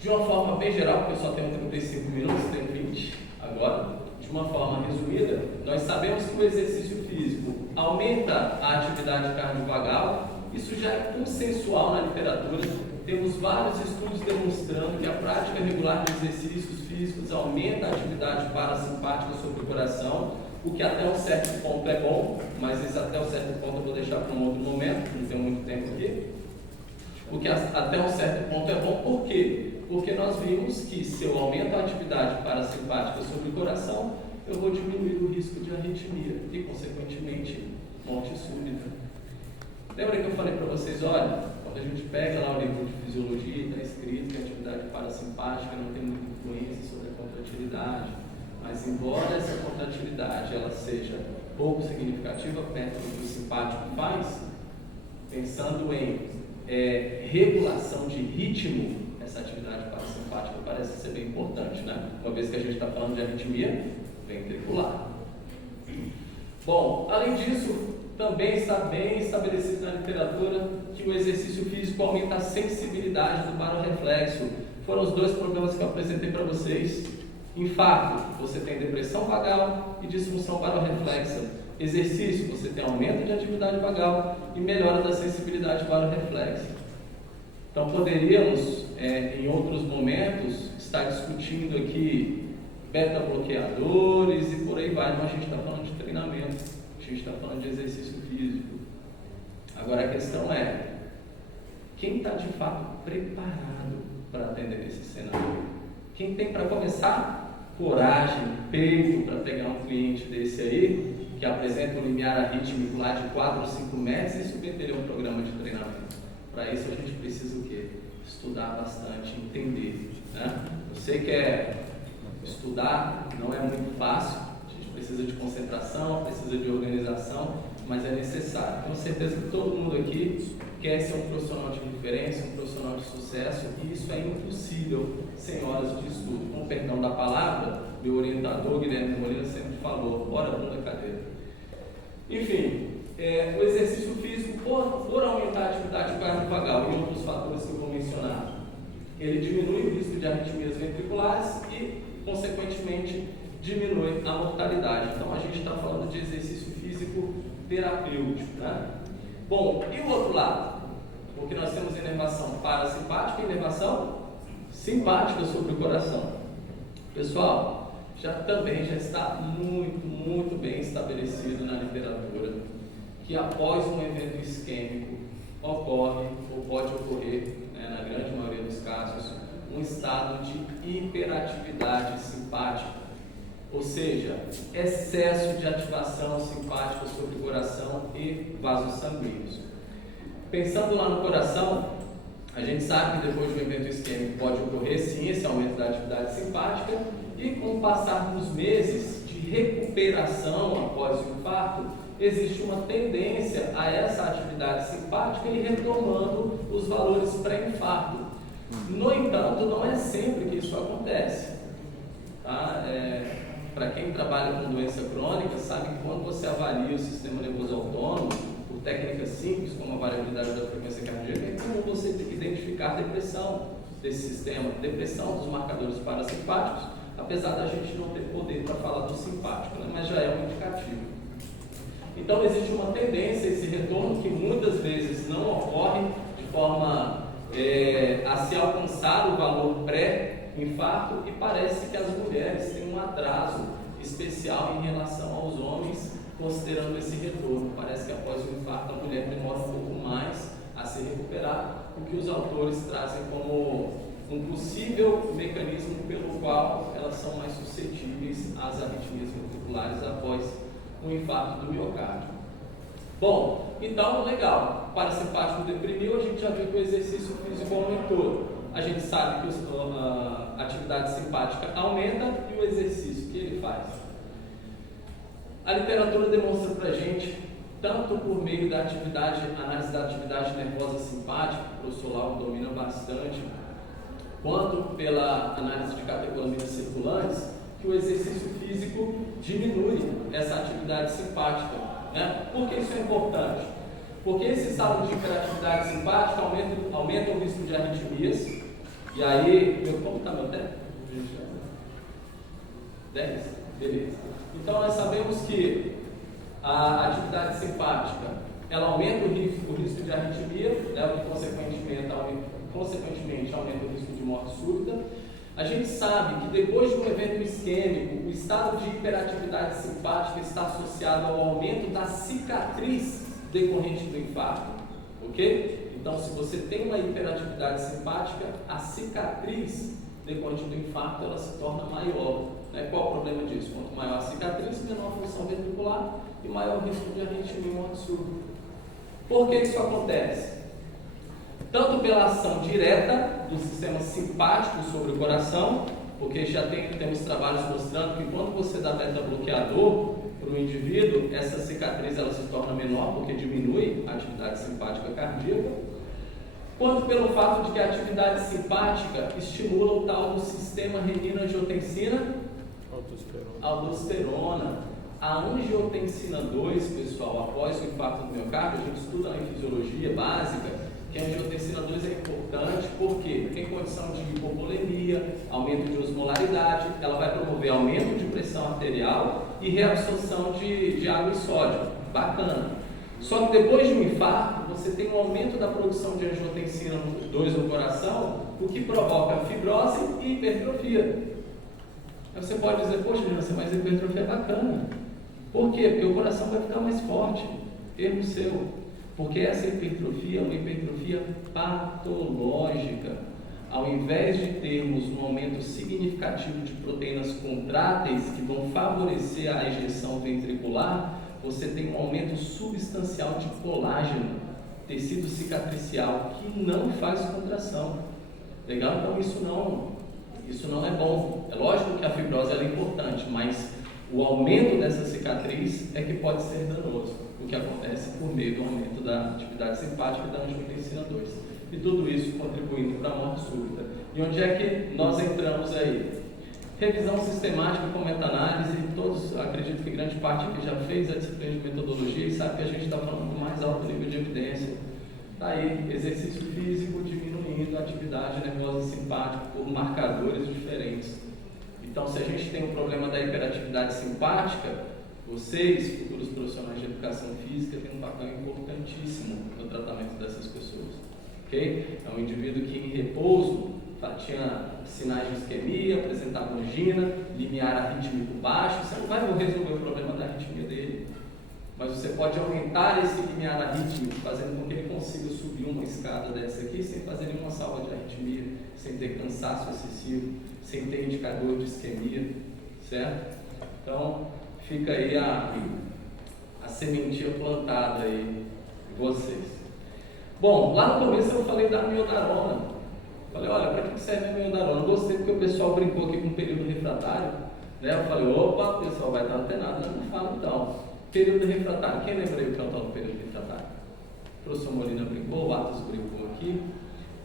De uma forma bem geral, porque eu só tenho 35 minutos, tenho 20 agora. De uma forma resumida, nós sabemos que o exercício físico aumenta a atividade cardiovascular. Isso já é consensual na literatura. Temos vários estudos demonstrando que a prática regular de exercícios físicos aumenta a atividade parasimpática sobre o coração, o que até um certo ponto é bom, mas isso até um certo ponto eu vou deixar para um outro momento, não tenho muito tempo aqui. O que até um certo ponto é bom, por quê? Porque nós vimos que se eu aumento a atividade parasimpática sobre o coração, eu vou diminuir o risco de arritmia e, consequentemente, morte súbita. Lembra que eu falei para vocês, olha, quando a gente pega lá o livro de fisiologia, está escrito que a atividade parasimpática não tem muita influência sobre a contratilidade, mas embora essa contratilidade ela seja pouco significativa perto do que o simpático faz, pensando em regulação de ritmo, essa atividade parasimpática parece ser bem importante, né? Uma vez que a gente está falando de arritmia, ventricular. Bom, além disso, também está bem estabelecido na literatura que o exercício físico aumenta a sensibilidade do barorreflexo. Foram os dois problemas que eu apresentei para vocês. Infarto, você tem depressão vagal e disfunção barorreflexa. Exercício, você tem aumento de atividade vagal e melhora da sensibilidade barorreflexa. Então, poderíamos, em outros momentos, estar discutindo aqui beta-bloqueadores e por aí vai, mas a gente está falando de treinamento, a gente está falando de exercício físico. Agora a questão é, quem está de fato preparado para atender esse cenário? Quem tem, para começar, coragem, peito para pegar um cliente desse aí, que apresenta um limiar arrítmico lá de 4 ou 5 metros e submeter a um programa de treinamento? Para isso a gente precisa o quê? Estudar bastante, entender, né? Você quer estudar, não é muito fácil, a gente precisa de concentração, precisa de organização, mas é necessário. Tenho certeza que todo mundo aqui quer ser um profissional de referência, um profissional de sucesso, e isso é impossível sem horas de estudo. Com o perdão da palavra, meu orientador Guilherme Molina sempre falou, bora bunda cadeira. Enfim, o exercício físico, por aumentar a atividade cardiovascular e outros fatores que eu vou mencionar, ele diminui o risco de arritmias ventriculares e, consequentemente, diminui a mortalidade. Então, a gente está falando de exercício físico terapêutico, né? Bom, e o outro lado? Porque nós temos inervação parasimpática e inervação simpática sobre o coração. Pessoal, já está muito bem estabelecido na literatura que após um evento isquêmico ocorre, ou pode ocorrer, né, na grande maioria dos casos, um estado de hiperatividade simpática, ou seja, excesso de ativação simpática sobre o coração e vasos sanguíneos. Pensando lá no coração, a gente sabe que depois de um evento isquêmico pode ocorrer sim esse aumento da atividade simpática, e com o passar dos meses de recuperação após o infarto, existe uma tendência a essa atividade simpática ir retomando os valores pré-infarto. No entanto, não é sempre que isso acontece. Tá? Para quem trabalha com doença crônica, sabe que quando você avalia o sistema nervoso autônomo, por técnicas simples, como a variabilidade da frequência cardíaca, é comum você identificar depressão desse sistema, depressão dos marcadores parasimpáticos, apesar da gente não ter poder para falar do simpático, né? Mas já é um indicativo. Então, existe uma tendência a esse retorno que muitas vezes não ocorre de forma a se alcançar o valor pré-infarto, e parece que as mulheres têm um atraso especial em relação aos homens, considerando esse retorno. Parece que após o infarto a mulher demora um pouco mais a se recuperar, o que os autores trazem como um possível mecanismo pelo qual elas são mais suscetíveis às arritmias ventriculares após um infarto do miocárdio. Bom, então, legal, parasimpático deprimiu, a gente já viu que o exercício físico aumentou. A gente sabe que a atividade simpática aumenta, e o exercício que ele faz? A literatura demonstra para a gente, tanto por meio da análise da atividade nervosa simpática, que o professor Lauro domina bastante, quanto pela análise de catecolaminas circulantes, que o exercício físico diminui essa atividade simpática, né? Por que isso é importante? Porque esse estado de hiperatividade simpática aumenta o risco de arritmias. E aí, como está meu tempo? 10? Beleza. Então, nós sabemos que a atividade simpática, ela aumenta o risco de arritmia, né, o que consequentemente aumenta o risco de morte súbita. A gente sabe que depois de um evento isquêmico, o estado de hiperatividade simpática está associado ao aumento da cicatriz decorrente do infarto, ok? Então, se você tem uma hiperatividade simpática, a cicatriz decorrente do infarto ela se torna maior. Né? Qual o problema disso? Quanto maior a cicatriz, menor a função ventricular e maior o risco de arritmia e morte súbita. Por que isso acontece? Tanto pela ação direta do sistema simpático sobre o coração, porque já temos trabalhos mostrando que quando você dá beta-bloqueador para o indivíduo, essa cicatriz ela se torna menor, porque diminui a atividade simpática cardíaca, quanto pelo fato de que a atividade simpática estimula o tal do sistema renina-angiotensina aldosterona. A angiotensina 2, pessoal, após o infarto do miocárdio, a gente estuda em fisiologia básica que a angiotensina 2 é importante, por quê? Porque em condição de hipovolemia, aumento de osmolaridade, ela vai promover aumento de pressão arterial e reabsorção de água e sódio. Bacana. Só que depois de um infarto, você tem um aumento da produção de angiotensina 2 no coração, o que provoca fibrose e hipertrofia. Aí você pode dizer, poxa, mas a hipertrofia é bacana. Por quê? Porque o coração vai ficar mais forte. Erro seu. Porque essa hipertrofia é uma hipertrofia patológica. Ao invés de termos um aumento significativo de proteínas contráteis que vão favorecer a ejeção ventricular, você tem um aumento substancial de colágeno, tecido cicatricial, que não faz contração. Legal? Então isso não é bom. É lógico que a fibrose é importante, mas o aumento dessa cicatriz é que pode ser danoso, o que acontece por meio do aumento da atividade simpática e da angiotensina 2. E tudo isso contribuindo para a morte súbita. E onde é que nós entramos aí? Revisão sistemática com meta-análise. Todos, acredito que grande parte aqui já fez a disciplina de metodologia e sabe que a gente está falando do mais alto nível de evidência. Está aí, exercício físico diminuindo a atividade nervosa simpática por marcadores diferentes. Então, se a gente tem um problema da hiperatividade simpática, vocês, futuros profissionais de educação física, têm um papel importantíssimo no tratamento dessas pessoas. Okay? É um indivíduo que em repouso tinha sinais de isquemia, apresentava angina, limiar arrítmico baixo. Você não vai resolver o problema da arritmia dele, mas você pode aumentar esse limiar arrítmico, fazendo com que ele consiga subir uma escada dessa aqui sem fazer nenhuma salva de arritmia, sem ter cansaço excessivo, sem ter indicador de isquemia, certo? Então, fica aí a sementinha plantada aí em vocês. Bom, lá no começo eu falei da amiodarona. Falei, olha, para que serve a amiodarona? Gostei porque o pessoal brincou aqui com o período refratário, né? Eu falei, opa, o pessoal vai estar antenado, né? Não fala então. Período refratário, quem lembra aí o que é o tal do período refratário? O professor Molina brincou, o Atos brincou aqui.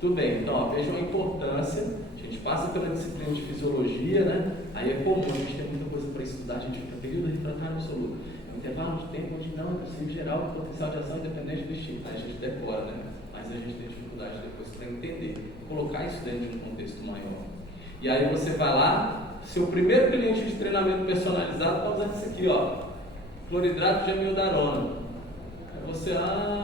Tudo bem, então, ó, vejam a importância. A gente passa pela disciplina de fisiologia, né? Aí é comum, a gente tem muita coisa para estudar, a gente fica período refratário absoluto. É um intervalo de tempo onde não é possível gerar o potencial de ação independente do estímulo. Aí a gente decora, né? Mas a gente tem dificuldade depois para entender, colocar isso dentro de um contexto maior. E aí você vai lá, seu primeiro cliente de treinamento personalizado está usando isso aqui, ó, cloridrato de amiodarona. Aí você,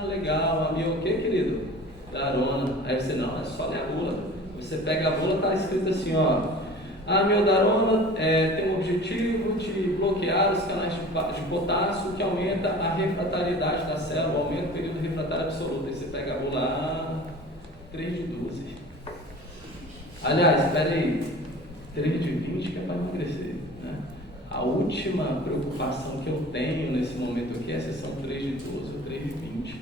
legal, amio o que, querido? Darona. Aí você, não, é só ler a bula. Você pega a bula, está escrito assim, ó, a amiodarona tem o objetivo de bloquear os canais de potássio, que aumenta a refratariedade da célula, aumenta o período refratário absoluto. Aí você pega a bula 3 de 12. Aliás, espera aí, 3 de 20 que é para emagrecer, né? A última preocupação que eu tenho nesse momento aqui é se são 3 de 12 ou 3 de 20.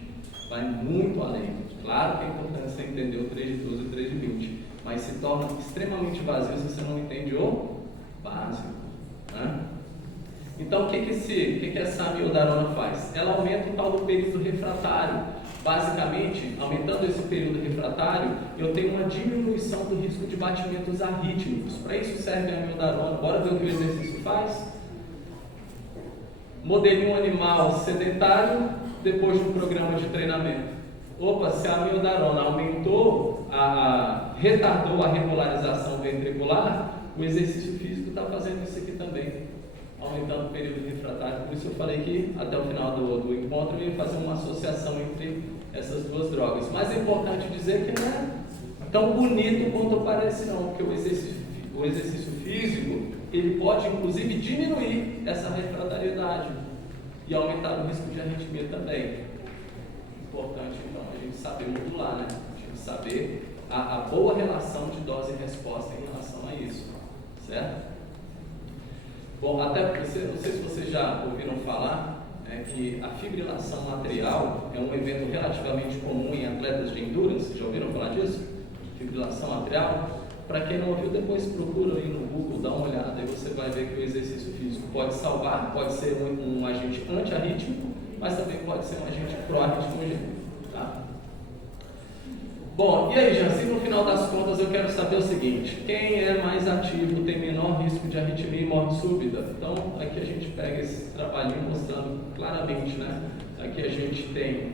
Vai muito além. Claro que é importante você entender o 3 de 12 e o 3 de 20, mas se torna extremamente vazio se você não entende o básico, né? Então, o que essa amiodarona faz? Ela aumenta o tal do período refratário. Basicamente, aumentando esse período refratário, eu tenho uma diminuição do risco de batimentos arrítmicos. Para isso serve a amiodarona. Bora ver o que o exercício faz? Modelinho animal sedentário depois de um programa de treinamento. Opa, se a amiodarona aumentou, retardou a regularização ventricular, o exercício físico está fazendo isso aqui também, aumentando o período refratário. Por isso eu falei que até o final do encontro eu ia fazer uma associação entre essas duas drogas. Mas é importante dizer que não é tão bonito quanto parece não, porque o exercício físico, ele pode inclusive diminuir essa refratariedade e aumentar o risco de arritmia também. Importante então a gente saber modular, né? A gente saber a boa relação de dose e resposta em relação a isso, certo? Bom, até não sei se vocês já ouviram falar, né, que a fibrilação atrial é um evento relativamente comum em atletas de endurance. Já ouviram falar disso? Fibrilação atrial? Para quem não ouviu, depois procura aí no Google, dá uma olhada, aí você vai ver que o exercício físico pode salvar, pode ser um agente antiarrítmico, mas também pode ser um agente pró-arritmogênico, tá? Bom, e aí, Jansen, no final das contas eu quero saber o seguinte: quem é mais ativo tem menor risco de arritmia e morte súbita? Então, aqui a gente pega esse trabalhinho mostrando claramente, né? Aqui a gente tem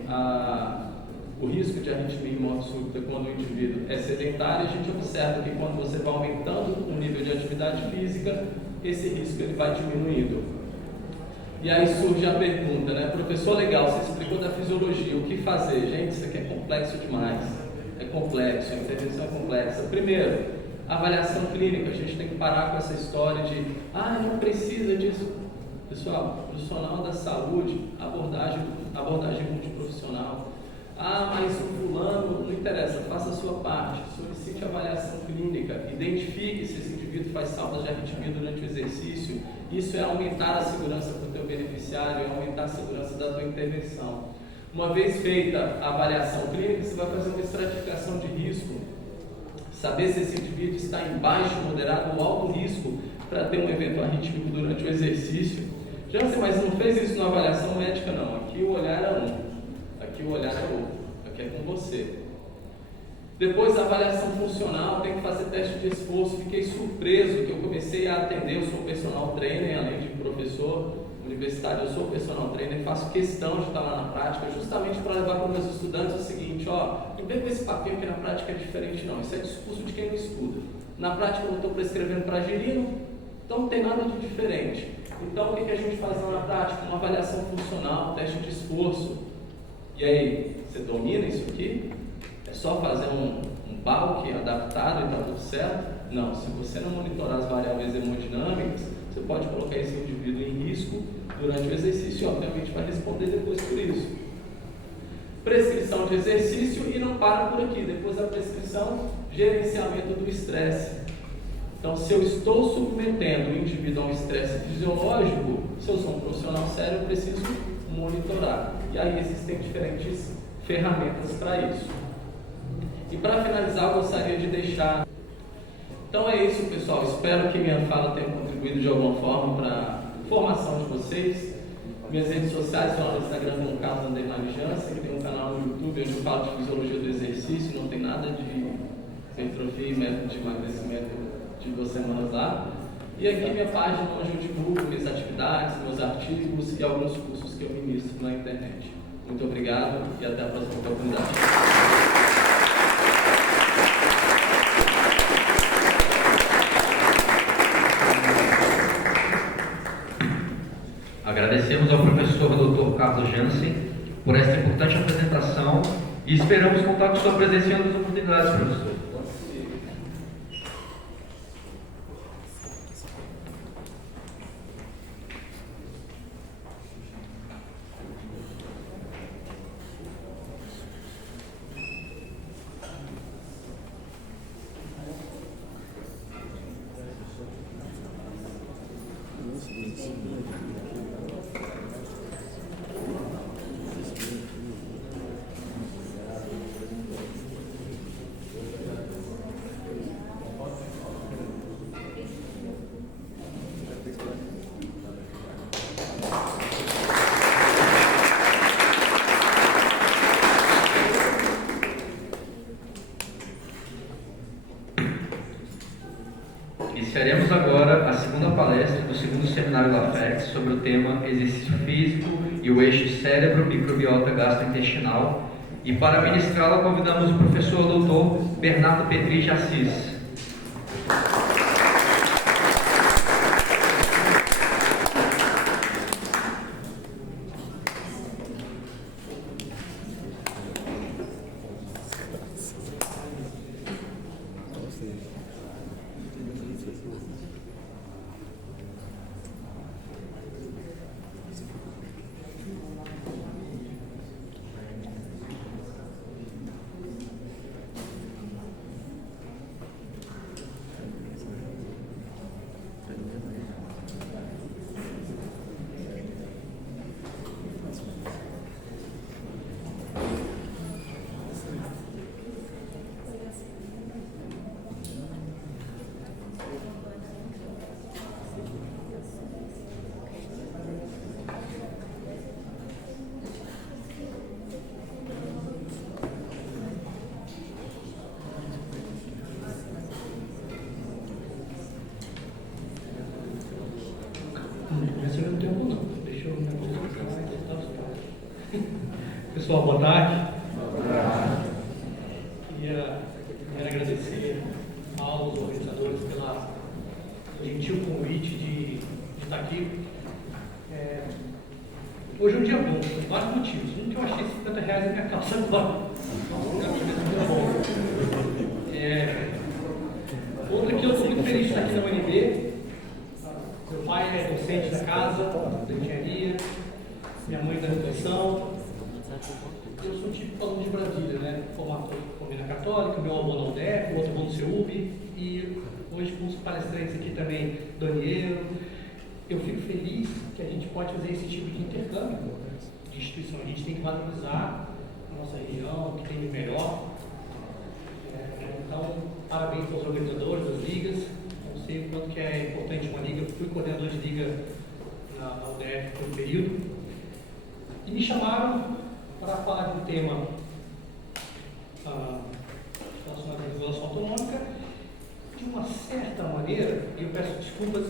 o risco de arritmia e morte súbita quando o indivíduo é sedentário. A gente observa que quando você vai aumentando o nível de atividade física, esse risco ele vai diminuindo. E aí surge a pergunta, né? Professor, legal, você explicou da fisiologia, o que fazer? Gente, isso aqui é complexo demais. É complexo, a intervenção é complexa. Primeiro, avaliação clínica. A gente tem que parar com essa história de não precisa disso. Pessoal, profissional da saúde, abordagem multiprofissional. Mas o fulano, não interessa, faça a sua parte, solicite avaliação clínica, identifique se esse indivíduo faz saltas de arritmia durante o exercício. Isso é aumentar a segurança para o teu beneficiário, é aumentar a segurança da tua intervenção. Uma vez feita a avaliação clínica, você vai fazer uma estratificação de risco, saber se esse indivíduo está em baixo, moderado ou alto risco para ter um evento arrítmico durante o exercício. Mas não fez isso na avaliação médica, não. Aqui o olhar é um, aqui o olhar é outro, aqui é com você. Depois, a avaliação funcional, tem que fazer teste de esforço. Fiquei surpreso que eu comecei a atender, eu sou personal trainer, além de professor universitário, eu sou personal trainer, faço questão de estar lá na prática, justamente para levar para os meus estudantes o seguinte, não vem com esse papinho que na prática é diferente não, isso é discurso de quem não estuda. Na prática eu não estou prescrevendo para girino, então não tem nada de diferente. Então o que a gente faz lá na prática? Uma avaliação funcional, teste de esforço. E aí, você domina isso aqui? É só fazer um bulk adaptado e está tudo certo? Não, se você não monitorar as variáveis hemodinâmicas, você pode colocar esse indivíduo em risco durante o exercício e obviamente vai responder depois por isso. Prescrição de exercício e não para por aqui. Depois da prescrição, gerenciamento do estresse. Então, se eu estou submetendo o indivíduo a um estresse fisiológico, se eu sou um profissional sério, eu preciso monitorar. E aí existem diferentes ferramentas para isso. E para finalizar, eu gostaria de deixar... Então é isso, pessoal. Espero que minha fala tenha contribuído de alguma forma para a formação de vocês. Minhas redes sociais estão no Instagram como Carlos_Jansen, tem um canal no YouTube onde eu falo de fisiologia do exercício, não tem nada de hipertrofia e método de emagrecimento de 2 semanas lá. E aqui minha página onde eu divulgo minhas atividades, meus artigos e alguns cursos que eu ministro na internet. Muito obrigado e até a próxima oportunidade. Agradecemos ao professor Dr. Carlos Jansen por esta importante apresentação e esperamos contar com sua presença em outras oportunidades, professor. Iniciaremos agora a segunda palestra do segundo seminário LAFEX sobre o tema exercício físico e o eixo cérebro, microbiota gastrointestinal. E para ministrá-la convidamos o professor Dr. Bernardo Petri de Assis. vou não. Deixa eu Pessoal, boa tarde. Queria agradecer aos organizadores pelo gentil convite de estar aqui. Hoje é um dia bom, por vários motivos. Um, que eu achei R$50 na minha calça agora. Outro, que eu estou muito feliz de estar aqui na UNB. Meu pai é docente da casa, da engenharia, minha mãe da educação. Eu sou um típico aluno de Brasília, né? Formei na Católica, meu avô na UDF, o outro avô no CEUB, e hoje com os palestrantes aqui também, Daniel. Eu fico feliz que a gente pode fazer esse tipo de intercâmbio de instituição. A gente tem que valorizar a nossa região, o que tem de melhor. Então, parabéns aos organizadores das ligas. Não sei o quanto que é importante uma liga. Eu fui coordenador de liga na UDF por um período. E me chamaram para falar de um tema relacionado à regulação autonômica. De uma certa maneira, eu peço desculpas,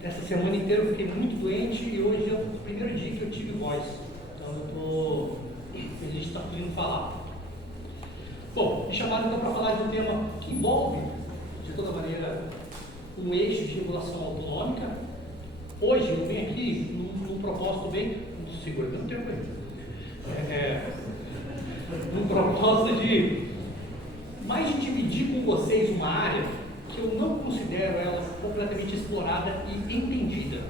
essa semana inteira eu fiquei muito doente e hoje é o primeiro dia que eu tive voz. Então eu estou feliz de estar podendo falar. Bom, me chamaram então para falar de um tema que envolve, de toda maneira, um eixo de regulação autonômica. Hoje eu venho aqui num propósito bem... Segura, não tem tempo aí. Num propósito de mais de dividir com vocês uma área que eu não considero ela completamente explorada e entendida.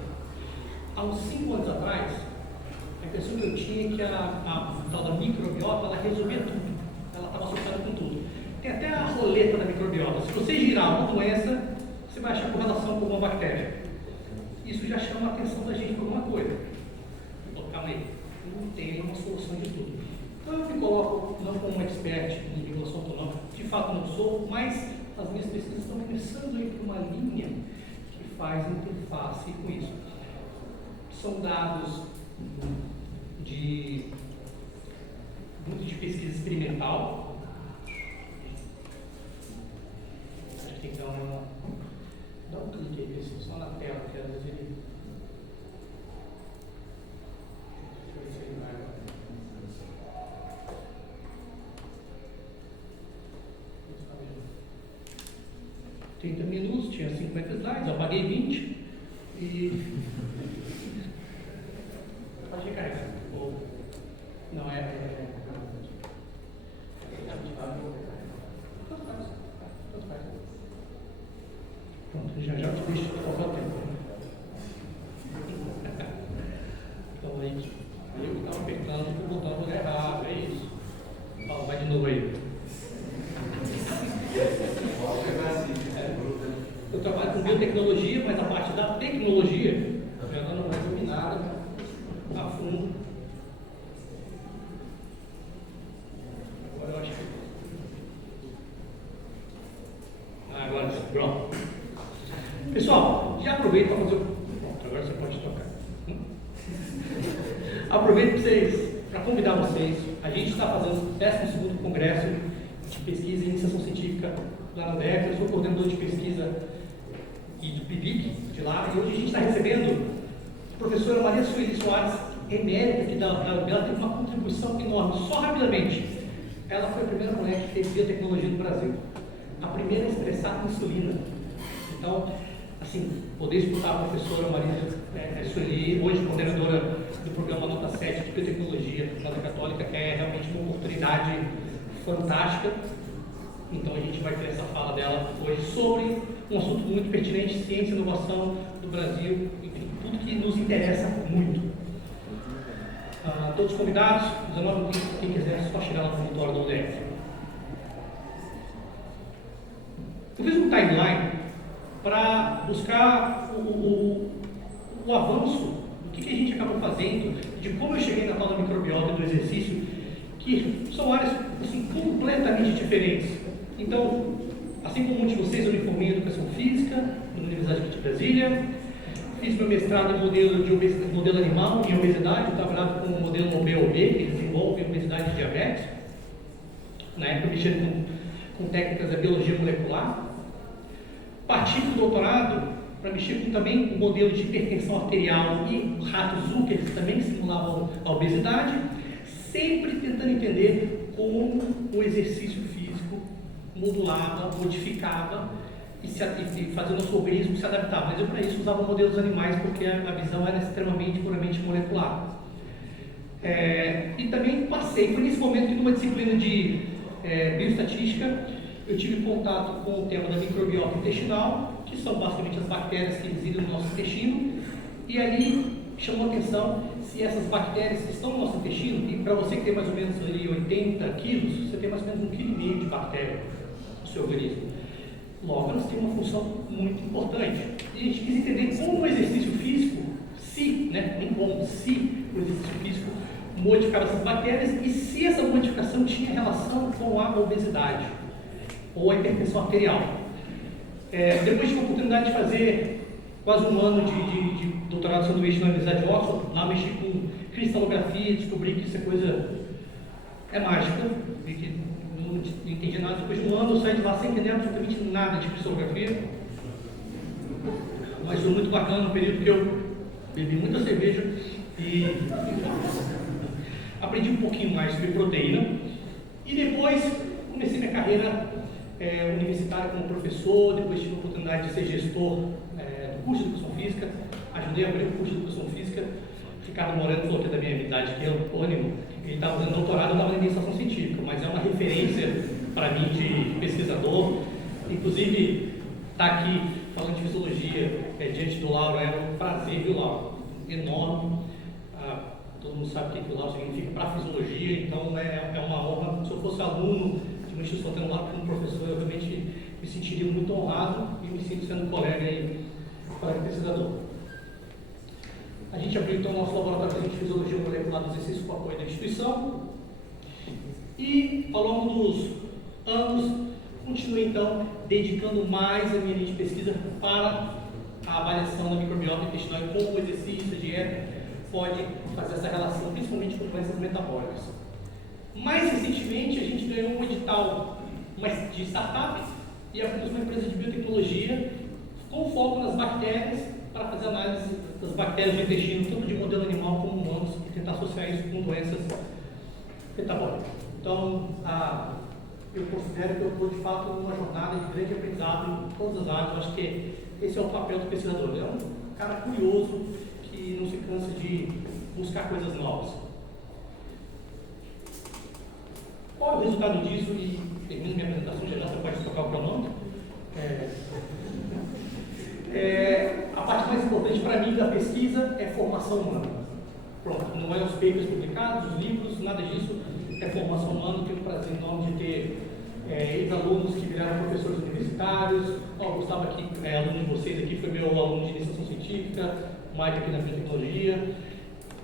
Há uns 5 anos atrás, a impressão que eu tinha é que a tal da microbiota, ela resolvia tudo. Ela estava associada com tudo. Tem até a roleta da microbiota. Se você girar uma doença, você vai achar correlação com uma bactéria. Isso já chama a atenção da gente para alguma coisa. Então, calma aí, não tem uma solução de tudo. Então eu me coloco não como um expert em regulação autonômica, de fato não sou, mas as minhas pesquisas estão começando a ir para uma linha que faz interface com isso. São dados muito de pesquisa experimental. Acho que tem que dar um clique aí, só na tela, que às vezes ele... Deixa eu ver se ele vai agora. 30 minutos, tinha 50 slides, apaguei 20 e... Pode recarregar. Não, Tanto faz. Pronto, já te deixo qualquer tempo. Então aí eu estava apertando o botão no lugar errado, é isso. Fala, vai de novo aí. Eu trabalho com biotecnologia, mas a parte da tecnologia ela não é dominada a fundo. Agora eu acho que... agora sim, pronto. Pessoal, já aproveito para fazer o... Pronto, agora você pode tocar. Aproveito para convidar vocês. A gente está fazendo o 12º Congresso de Pesquisa e Iniciação Científica lá no DF. Eu sou coordenador de pesquisa e do PIBIC de lá, e hoje a gente está recebendo a professora Maria Sueli Soares, emérita, que ela teve uma contribuição enorme. Só rapidamente, ela foi a primeira mulher que fez biotecnologia no Brasil, a primeira a expressar insulina. Então, assim, poder escutar a professora Maria Sueli, hoje coordenadora do programa Nota 7 de biotecnologia da Católica, é realmente uma oportunidade fantástica. Então a gente vai ter essa fala dela hoje sobre um assunto muito pertinente, ciência e inovação do Brasil, enfim, tudo que nos interessa muito. Todos convidados, 19, quem quiser, só chegar lá no auditório da UDF. Eu fiz um timeline para buscar o avanço do que a gente acabou fazendo, de como eu cheguei na tal da microbiota e do exercício, que são áreas assim, completamente diferentes. Então, assim como muitos de vocês, eu me formei em Educação Física na Universidade de Brasília, fiz meu mestrado em modelo animal em obesidade, trabalhava com o modelo OBOB, que desenvolve obesidade e diabetes, na época mexendo com técnicas da biologia molecular. Parti para o doutorado para mexer com também o modelo de hipertensão arterial e o rato Zucker, que também simulavam a obesidade, sempre tentando entender como o exercício físico modulava, modificava e fazia o nosso organismo se adaptar. Mas eu, para isso, usava modelos animais, porque a visão era extremamente, puramente molecular. E também passei, foi nesse momento que, numa disciplina de bioestatística, eu tive contato com o tema da microbiota intestinal, que são basicamente as bactérias que residem no nosso intestino, e ali chamou a atenção se essas bactérias que estão no nosso intestino, e para você que tem mais ou menos ali 80 quilos, você tem mais ou menos 1,5 kg de bactéria no seu organismo. Logo, elas têm uma função muito importante. E a gente quis entender como o exercício físico, nem como, se o exercício físico modificava essas bactérias e se essa modificação tinha relação com a obesidade ou a hipertensão arterial. Depois tive a oportunidade de fazer quase um ano de doutorado de sanduíche na Universidade de Oxford. Lá mexi com cristalografia, descobri que essa coisa é mágica, e que não entendi nada. Depois de um ano eu saí de lá sem entender absolutamente nada de cristalografia, mas foi muito bacana, um período que eu bebi muita cerveja e aprendi um pouquinho mais sobre proteína. E depois comecei minha carreira universitária como professor. Depois tive a oportunidade de ser gestor do curso de Educação Física. Ajudei a abrir o curso de Educação Física. Ricardo Moreno falou que é da minha idade, que é antônimo. Ele estava fazendo doutorado, eu estava na iniciação científica, mas é uma referência para mim de pesquisador. Inclusive, estar aqui falando de fisiologia diante do Lauro é um prazer, viu, Lauro? Enorme. Todo mundo sabe o que o Lauro significa para a fisiologia, então é uma honra. Se eu fosse aluno de uma instituição tendo lá como professor, eu realmente me sentiria muito honrado e me sinto sendo colega pesquisador. A gente abriu então o nosso laboratório de fisiologia molecular do exercício com apoio da instituição e ao longo dos anos continuei então dedicando mais a minha linha de pesquisa para a avaliação da microbiota intestinal e como o exercício, a dieta pode fazer essa relação, principalmente com doenças metabólicas. Mais recentemente, a gente ganhou um edital de startup e abrimos uma empresa de biotecnologia com foco nas bactérias para fazer análise das bactérias do intestino, tanto de modelo animal como humanos, e tentar associar isso com doenças metabólicas. Então, eu considero que eu estou, de fato, numa jornada de grande aprendizado em todas as áreas. Eu acho que esse é o papel do pesquisador. Ele é um cara curioso que não se cansa de buscar coisas novas. Qual é o resultado disso? E termino minha apresentação geral, você pode trocar o pronome. A parte mais importante para mim da pesquisa é formação humana. Pronto, não é os papers publicados, os livros, nada disso, é formação humana. Tenho o prazer enorme de ter ex-alunos que viraram professores universitários. O Gustavo aqui, aluno de vocês aqui, foi meu aluno de iniciação científica, o Mike aqui na biotecnologia.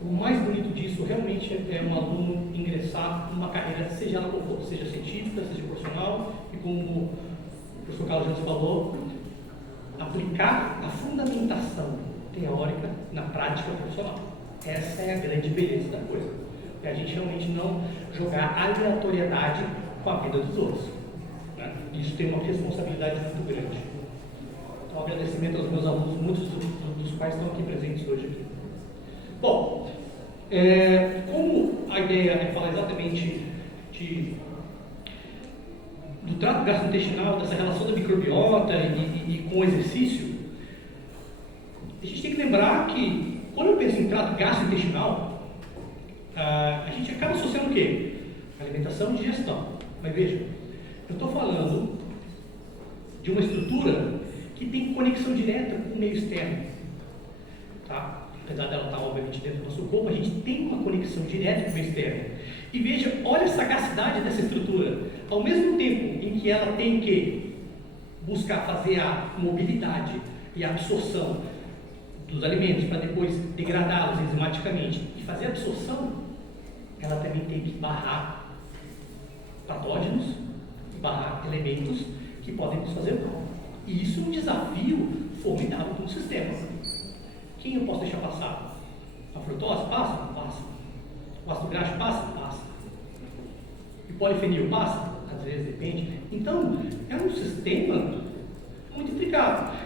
O mais bonito disso realmente é um aluno ingressar numa carreira, seja ela como for, seja científica, seja profissional, e como o professor Carlos Jansen falou, aplicar a fundamentação teórica na prática profissional. Essa é a grande beleza da coisa. É a gente realmente não jogar aleatoriedade com a vida dos outros. Né? Isso tem uma responsabilidade muito grande. Então, agradecimento aos meus alunos, muitos dos quais estão aqui presentes hoje. Bom, como a ideia é falar exatamente do trato gastrointestinal, dessa relação da microbiota e com o exercício, a gente tem que lembrar que, quando eu penso em trato gastrointestinal, a gente acaba associando o quê? Alimentação e digestão. Mas veja, eu estou falando de uma estrutura que tem conexão direta com o meio externo. Tá? Apesar dela estar, obviamente, dentro do nosso corpo, a gente tem uma conexão direta com o meio externo. E veja, olha a sagacidade dessa estrutura. Ao mesmo tempo em que ela tem que buscar fazer a mobilidade e a absorção dos alimentos para depois degradá-los enzimaticamente e fazer a absorção, ela também tem que barrar patógenos, barrar elementos que podem nos fazer mal. E isso é um desafio formidável para o sistema. Quem eu posso deixar passar? A frutose passa? Passa. O ácido graxo passa? Passa. E polifenil passa? Às vezes depende. Então, é um sistema muito intricado.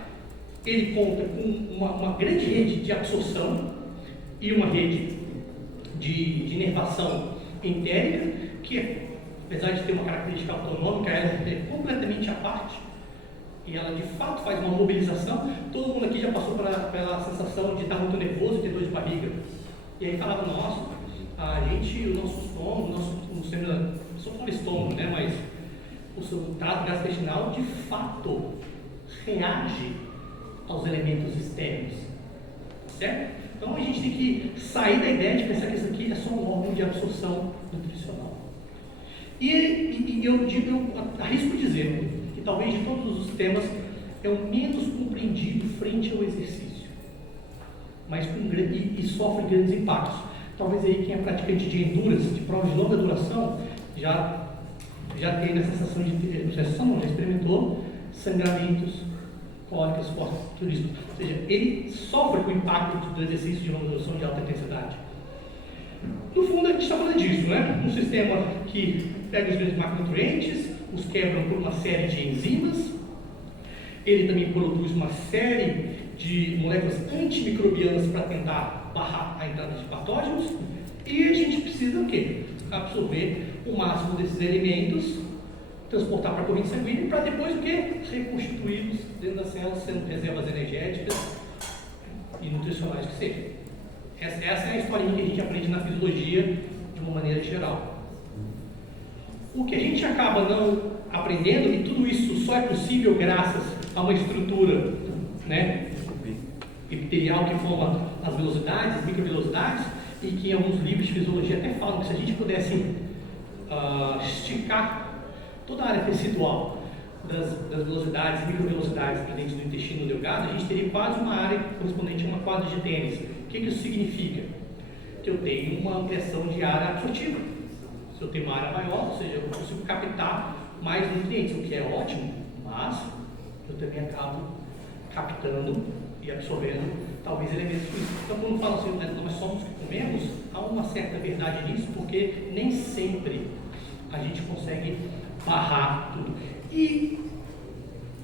ele conta com uma grande rede de absorção e uma rede de inervação entérica, que, apesar de ter uma característica autonômica, ela é completamente à parte, e ela de fato faz uma mobilização. Todo mundo aqui já passou pela sensação de estar muito nervoso e ter dor de barriga. E aí falava, nossa, o nosso estômago, não só o estômago, né, mas o seu trato gastrointestinal de fato reage aos elementos externos, certo? Então a gente tem que sair da ideia de pensar que isso aqui é só um órgão de absorção nutricional. E eu arrisco dizer que talvez de todos os temas é o menos compreendido frente ao exercício, mas e sofre grandes impactos. Talvez aí quem é praticante de endurance, de provas de longa duração, já teve a sensação já experimentou sangramentos, cólicas, fortes, tudo isso. Ou seja, ele sofre com o impacto do exercício de longa duração de alta intensidade. No fundo, a gente está falando disso, né? Um sistema que pega os grandes macronutrientes, os quebram por uma série de enzimas, ele também produz uma série de moléculas antimicrobianas para tentar barrar a entrada de patógenos, e a gente precisa o quê? Absorver o máximo desses elementos, transportar para a corrente sanguínea, para depois o quê? Reconstituí-los dentro das células, sendo reservas energéticas e nutricionais que sejam. Essa é a historinha que a gente aprende na fisiologia de uma maneira geral. O que a gente acaba não aprendendo, e tudo isso só é possível graças a uma estrutura, né, epitelial que forma as velocidades, as microvelocidades, e que em alguns livros de fisiologia até falam que se a gente pudesse esticar toda a área tecidual das velocidades, microvelocidades presentes no intestino delgado, a gente teria quase uma área correspondente a uma quadra de tênis. O que isso significa? Que eu tenho uma ampliação de área absortiva. Se eu tenho uma área maior, ou seja, eu consigo captar mais nutrientes, o que é ótimo, mas eu também acabo captando e absorvendo talvez elementos físicos. Então, quando falo assim, nós somos o que comemos, há uma certa verdade nisso, porque nem sempre a gente consegue barrar tudo. E,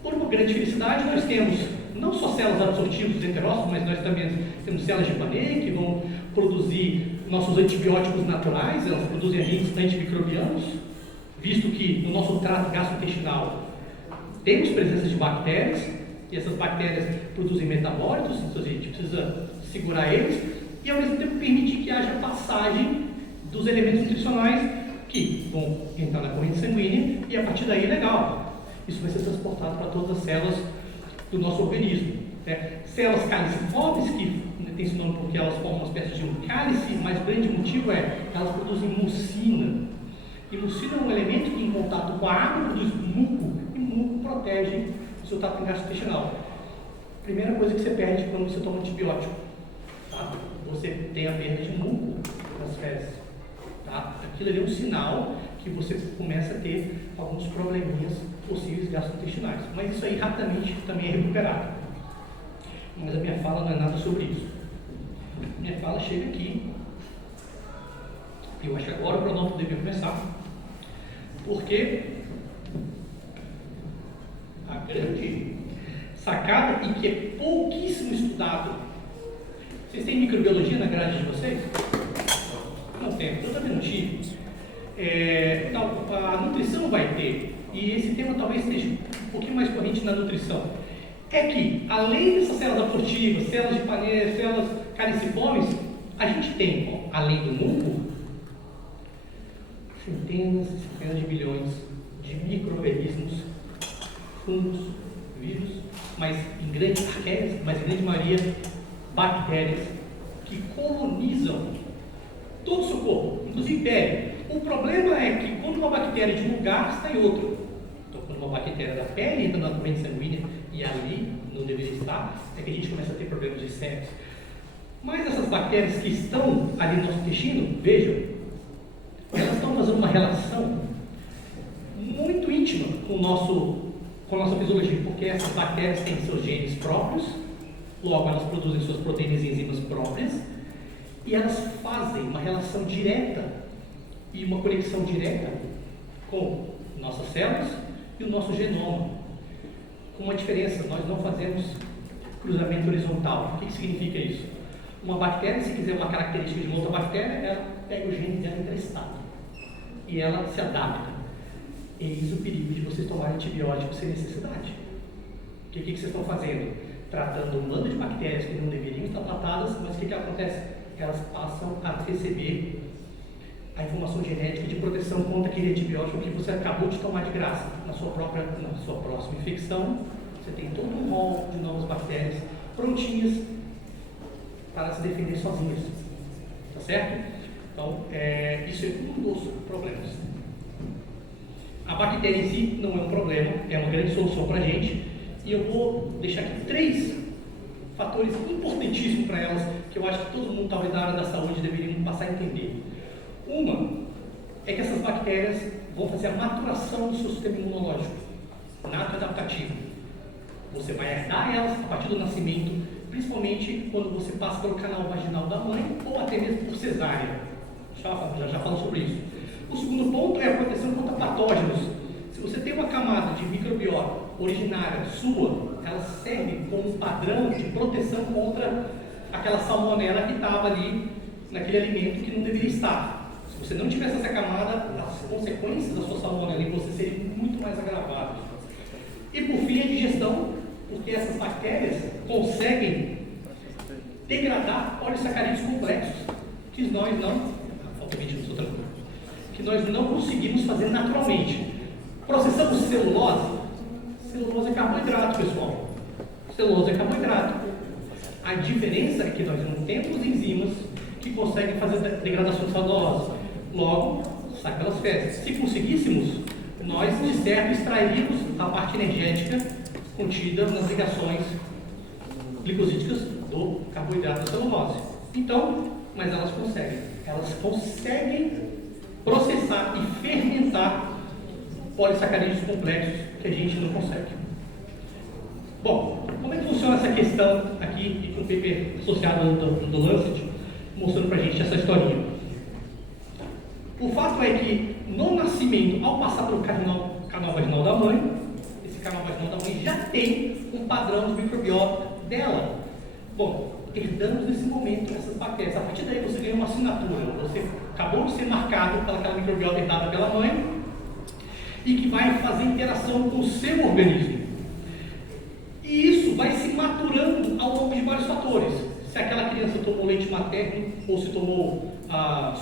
por uma grande felicidade, nós temos não só células absortivas dos enterócitos, mas nós também temos células de Panay que vão produzir nossos antibióticos naturais, elas produzem agentes antimicrobianos, visto que no nosso trato gastrointestinal temos presença de bactérias, e essas bactérias produzem metabólitos, então a gente precisa segurar eles, e ao mesmo tempo permitir que haja passagem dos elementos nutricionais que vão entrar na corrente sanguínea, e a partir daí, legal, isso vai ser transportado para todas as células do nosso organismo. Né? Células caliciformes, que tem esse nome porque elas formam uma espécie de um cálice, mas o grande motivo é que elas produzem mucina. E mucina é um elemento que, em contato com a água, produz muco, e muco protege o seu trato gastrointestinal. Primeira coisa que você perde quando você toma antibiótico, tá? Você tem a perda de muco nas fezes. Tá? Aquilo ali é um sinal que você começa a ter alguns probleminhas possíveis gastrointestinais. Mas isso aí rapidamente também é recuperado. Mas a minha fala não é nada sobre isso. Minha fala chega aqui. Eu acho que agora o pronome deve começar. Porque a grande sacada, e que é pouquíssimo estudado. Vocês têm microbiologia na grade de vocês? Não tem, eu também não tive. Então, a nutrição vai ter, e esse tema talvez seja um pouquinho mais corrente na nutrição. É que, além dessas células absortivas, células de Panay, células caliciformes, a gente tem, além do muco, centenas e centenas de milhões de micro-organismos, fungos, vírus, mas em grande maioria, bactérias que colonizam todo o seu corpo, inclusive pele. O problema é que quando uma bactéria de um lugar está em outro, então quando uma bactéria da pele entra na corrente sanguínea e ali não deveria estar, é que a gente começa a ter problemas de sepsis. Mas essas bactérias que estão ali no nosso intestino, vejam, elas estão fazendo uma relação muito íntima com a nossa fisiologia, porque essas bactérias têm seus genes próprios, logo elas produzem suas proteínas e enzimas próprias, e elas fazem uma relação direta e uma conexão direta com nossas células e o nosso genoma. Com uma diferença, nós não fazemos cruzamento horizontal. O que significa isso? Uma bactéria, se quiser uma característica de uma outra bactéria, ela pega o gene dela emprestado e ela se adapta. Eis o perigo de vocês tomarem antibióticos sem necessidade. O que vocês estão fazendo? Tratando um bando de bactérias que não deveriam estar tratadas, mas o que acontece? Elas passam a receber a informação genética de proteção contra aquele antibiótico que você acabou de tomar de graça. Na sua próxima infecção, você tem todo um rol de novas bactérias prontinhas para se defender sozinhas. Tá certo? Então, isso é um dos problemas. A bactéria em si não é um problema, é uma grande solução para a gente. E eu vou deixar aqui 3 fatores importantíssimos para elas, que eu acho que todo mundo, talvez na área da saúde, deveria passar a entender. Uma é que essas bactérias vão fazer a maturação do seu sistema imunológico, nato adaptativo. Você vai herdar elas a partir do nascimento, principalmente quando você passa pelo canal vaginal da mãe ou até mesmo por cesárea. Já falo sobre isso. O segundo ponto é a proteção contra patógenos. Se você tem uma camada de microbiota originária sua, ela serve como padrão de proteção contra aquela salmonela que estava ali naquele alimento que não deveria estar. Se você não tivesse essa camada, as consequências da sua salmonela em você seriam muito mais agravadas. E por fim, a digestão, porque essas bactérias conseguem degradar polissacarídeos complexos que nós não conseguimos fazer naturalmente. Processamos celulose. Celulose é carboidrato, pessoal. Celulose é carboidrato. A diferença é que nós não temos enzimas que conseguem fazer degradação de celulose. Logo, sai pelas fezes. Se conseguíssemos, nós de certo extrairíamos a parte energética contida nas ligações glicosídicas do carboidrato da celulose. Então, mas elas conseguem processar e fermentar polissacarídeos complexos que a gente não consegue. Bom, como é que funciona essa questão aqui e com o paper associado do Lancet, mostrando pra gente essa historinha? O fato é que no nascimento, ao passar pelo canal vaginal da mãe, esse canal vaginal da mãe já tem um padrão de microbiota dela. Bom, herdamos nesse momento essas bactérias. A partir daí você ganha uma assinatura. Você acabou de ser marcado pelaquela microbiota herdada pela mãe e que vai fazer interação com o seu organismo. E isso vai se maturando ao longo de vários fatores. Se aquela criança tomou leite materno ou se tomou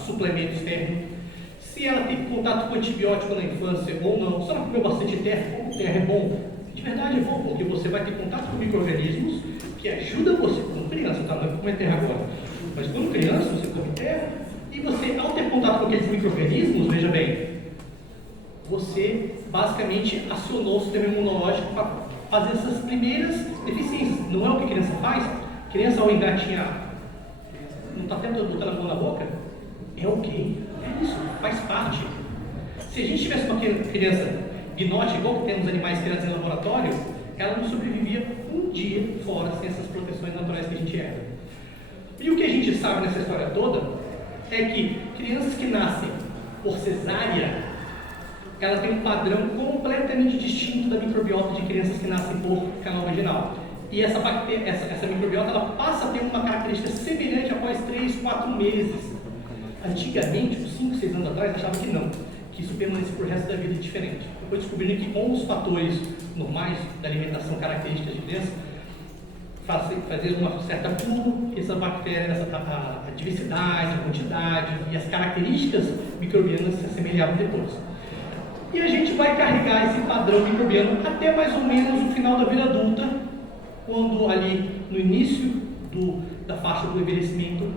suplemento externo, se ela teve contato com antibiótico na infância ou não, se ela comeu bastante terra, como terra é bom. De verdade é bom, porque você vai ter contato com micro-organismos que ajudam você, como criança, tá? Não é comer terra agora, mas quando criança você come terra, e você, ao ter contato com aqueles micro-organismos, veja bem, você basicamente acionou o sistema imunológico para fazer essas primeiras deficiências. Não é o que a criança faz? A criança, ao engatinhar, não está tendo botando a mão na boca? É ok, é isso, faz parte. Se a gente tivesse uma criança gnóstica, igual que temos animais criados em laboratório, ela não sobrevivia um dia fora sem essas proteções naturais que a gente herda. E o que a gente sabe nessa história toda é que crianças que nascem por cesárea, ela tem um padrão completamente distinto da microbiota de crianças que nascem por canal vaginal. E essa microbiota ela passa a ter uma característica semelhante após 3, 4 meses. Antigamente, uns 5, 6 anos atrás, achavam que não, que isso permanecia por resto da vida diferente. Depois descobriram que com os fatores normais da alimentação características de criança, fazer uma certa curva, essa bactéria, a diversidade, a quantidade e as características microbianas se assemelhavam depois. E a gente vai carregar esse padrão microbiano até mais ou menos o final da vida adulta, quando ali no início da faixa do envelhecimento,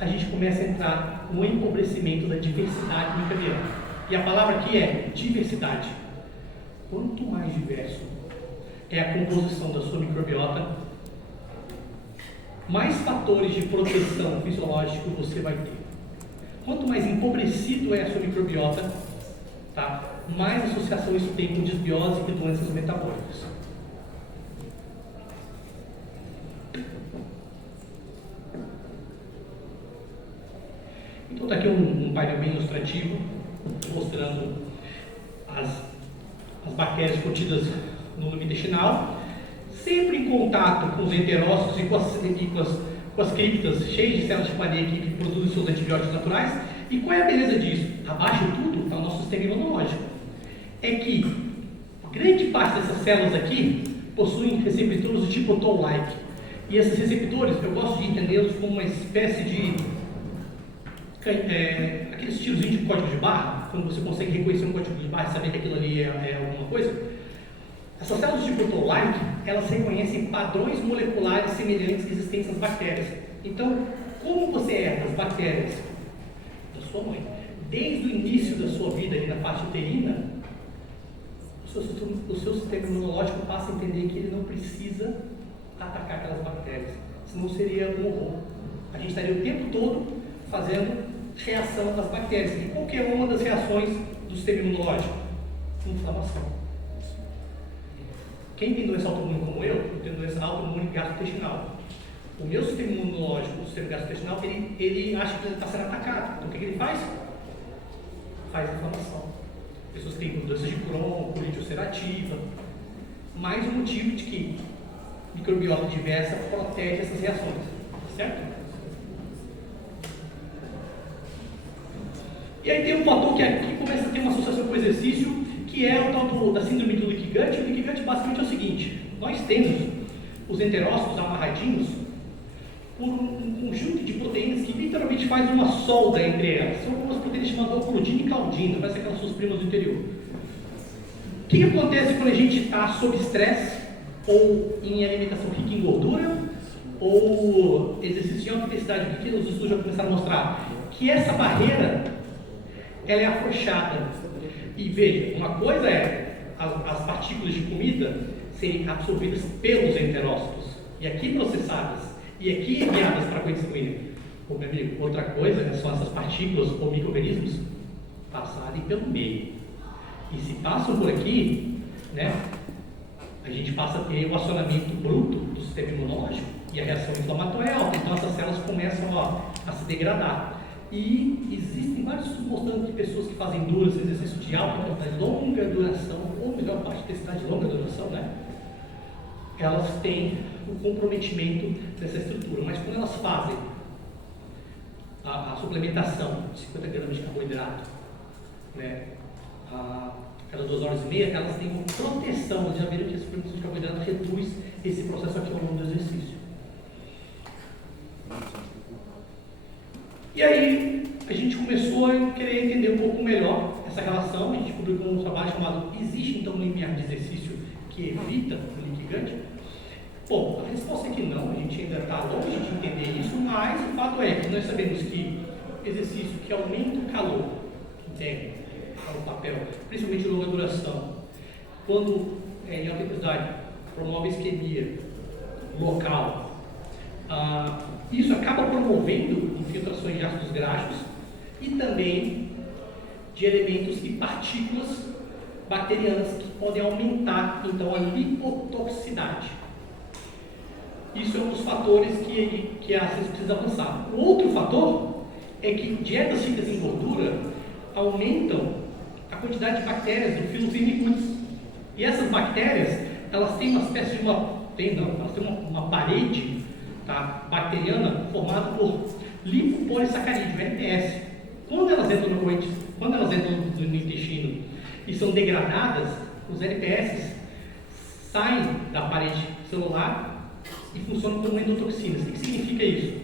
a gente começa a entrar no empobrecimento da diversidade microbiana. E a palavra aqui é diversidade. Quanto mais diverso é a composição da sua microbiota, mais fatores de proteção fisiológica você vai ter. Quanto mais empobrecido é a sua microbiota, tá? Mais associação isso tem com desbiose e doenças metabólicas. Então está aqui um painel bem ilustrativo, mostrando as bactérias contidas no lume intestinal. sempre em contato com os enterócitos e com as criptas cheias de células de Panay que produzem seus antibióticos naturais. E qual é a beleza disso? Abaixo de tudo está o nosso sistema imunológico. É que grande parte dessas células aqui possuem receptores do tipo toll-like. E esses receptores, eu gosto de entendê-los como uma espécie de aqueles tirozinhos de código de barra, quando você consegue reconhecer um código de barra e saber que aquilo ali é alguma coisa. Essas células de tipo toll-like, elas reconhecem padrões moleculares semelhantes existentes nas bactérias. Então, como você herda as bactérias da sua mãe, desde o início da sua vida ali na parte uterina, o seu sistema imunológico passa a entender que ele não precisa atacar aquelas bactérias, senão seria um horror. A gente estaria o tempo todo fazendo reação às bactérias. E qualquer uma das reações do sistema imunológico? Inflamação. Quem tem doença autoimune como eu tenho doença autoimune gastrointestinal. O meu sistema imunológico, o sistema gastrointestinal, ele acha que ele está sendo atacado. Então o que ele faz? Faz inflamação. Pessoas que têm doenças de Crohn, colite ulcerativa. Mais um motivo de que microbiota diversa protege essas reações. Certo? E aí tem um fator que aqui começa a ter uma associação com o exercício, que é o tal da síndrome do leaky gut. O leaky gut basicamente é o seguinte: nós temos os enterócitos amarradinhos por um conjunto de proteínas que literalmente faz uma solda entre elas. São algumas proteínas chamadas ocludina e caudina, parece aquelas suas primas do interior. O que acontece quando a gente está sob estresse, ou em alimentação rica em gordura, ou exercício de alta intensidade? O que os estudos já começaram a mostrar? Que essa barreira ela é afrouxada. E veja, uma coisa é as partículas de comida serem absorvidas pelos enterócitos, e aqui processadas, e aqui enviadas para a corrente sanguínea. Meu amigo, outra coisa são essas partículas ou micro-organismos passarem pelo meio. E se passam por aqui, né, a gente passa a ter o acionamento bruto do sistema imunológico, e a reação inflamatória é alta, então essas células começam a se degradar. E existem vários estudos mostrando que pessoas que fazem duras exercícios de alta intensidade, longa duração, ou melhor, baixa intensidade, longa duração, né? Elas têm o comprometimento dessa estrutura. Mas quando elas fazem a suplementação de 50 gramas de carboidrato, né, cada 2 horas e meia, elas têm uma proteção. Eles já viram que a suplementação de carboidrato reduz esse processo aqui ao longo do exercício. E aí, a gente começou a querer entender um pouco melhor essa relação. A gente publicou um trabalho chamado "Existe então um limiar de exercício que evita o leaky gut?" Bom, a resposta é que não, a gente ainda está longe de entender isso, mas o fato é que nós sabemos que exercício que aumenta o calor interno, para o papel, principalmente de longa duração, quando em alta intensidade promove isquemia local, isso acaba promovendo infiltrações de ácidos graxos e também de elementos e partículas bacterianas que podem aumentar então a lipotoxicidade. Isso é um dos fatores que a ciência precisa avançar. O outro fator é que dietas ricas em gordura aumentam a quantidade de bactérias do filo firmicutes. E essas bactérias, elas têm uma espécie de elas têm uma parede, tá, bacteriana formada por lipopolissacarídeo, LPS. Quando elas entram no intestino e são degradadas, os LPS saem da parede celular e funcionam como endotoxinas. O que significa isso?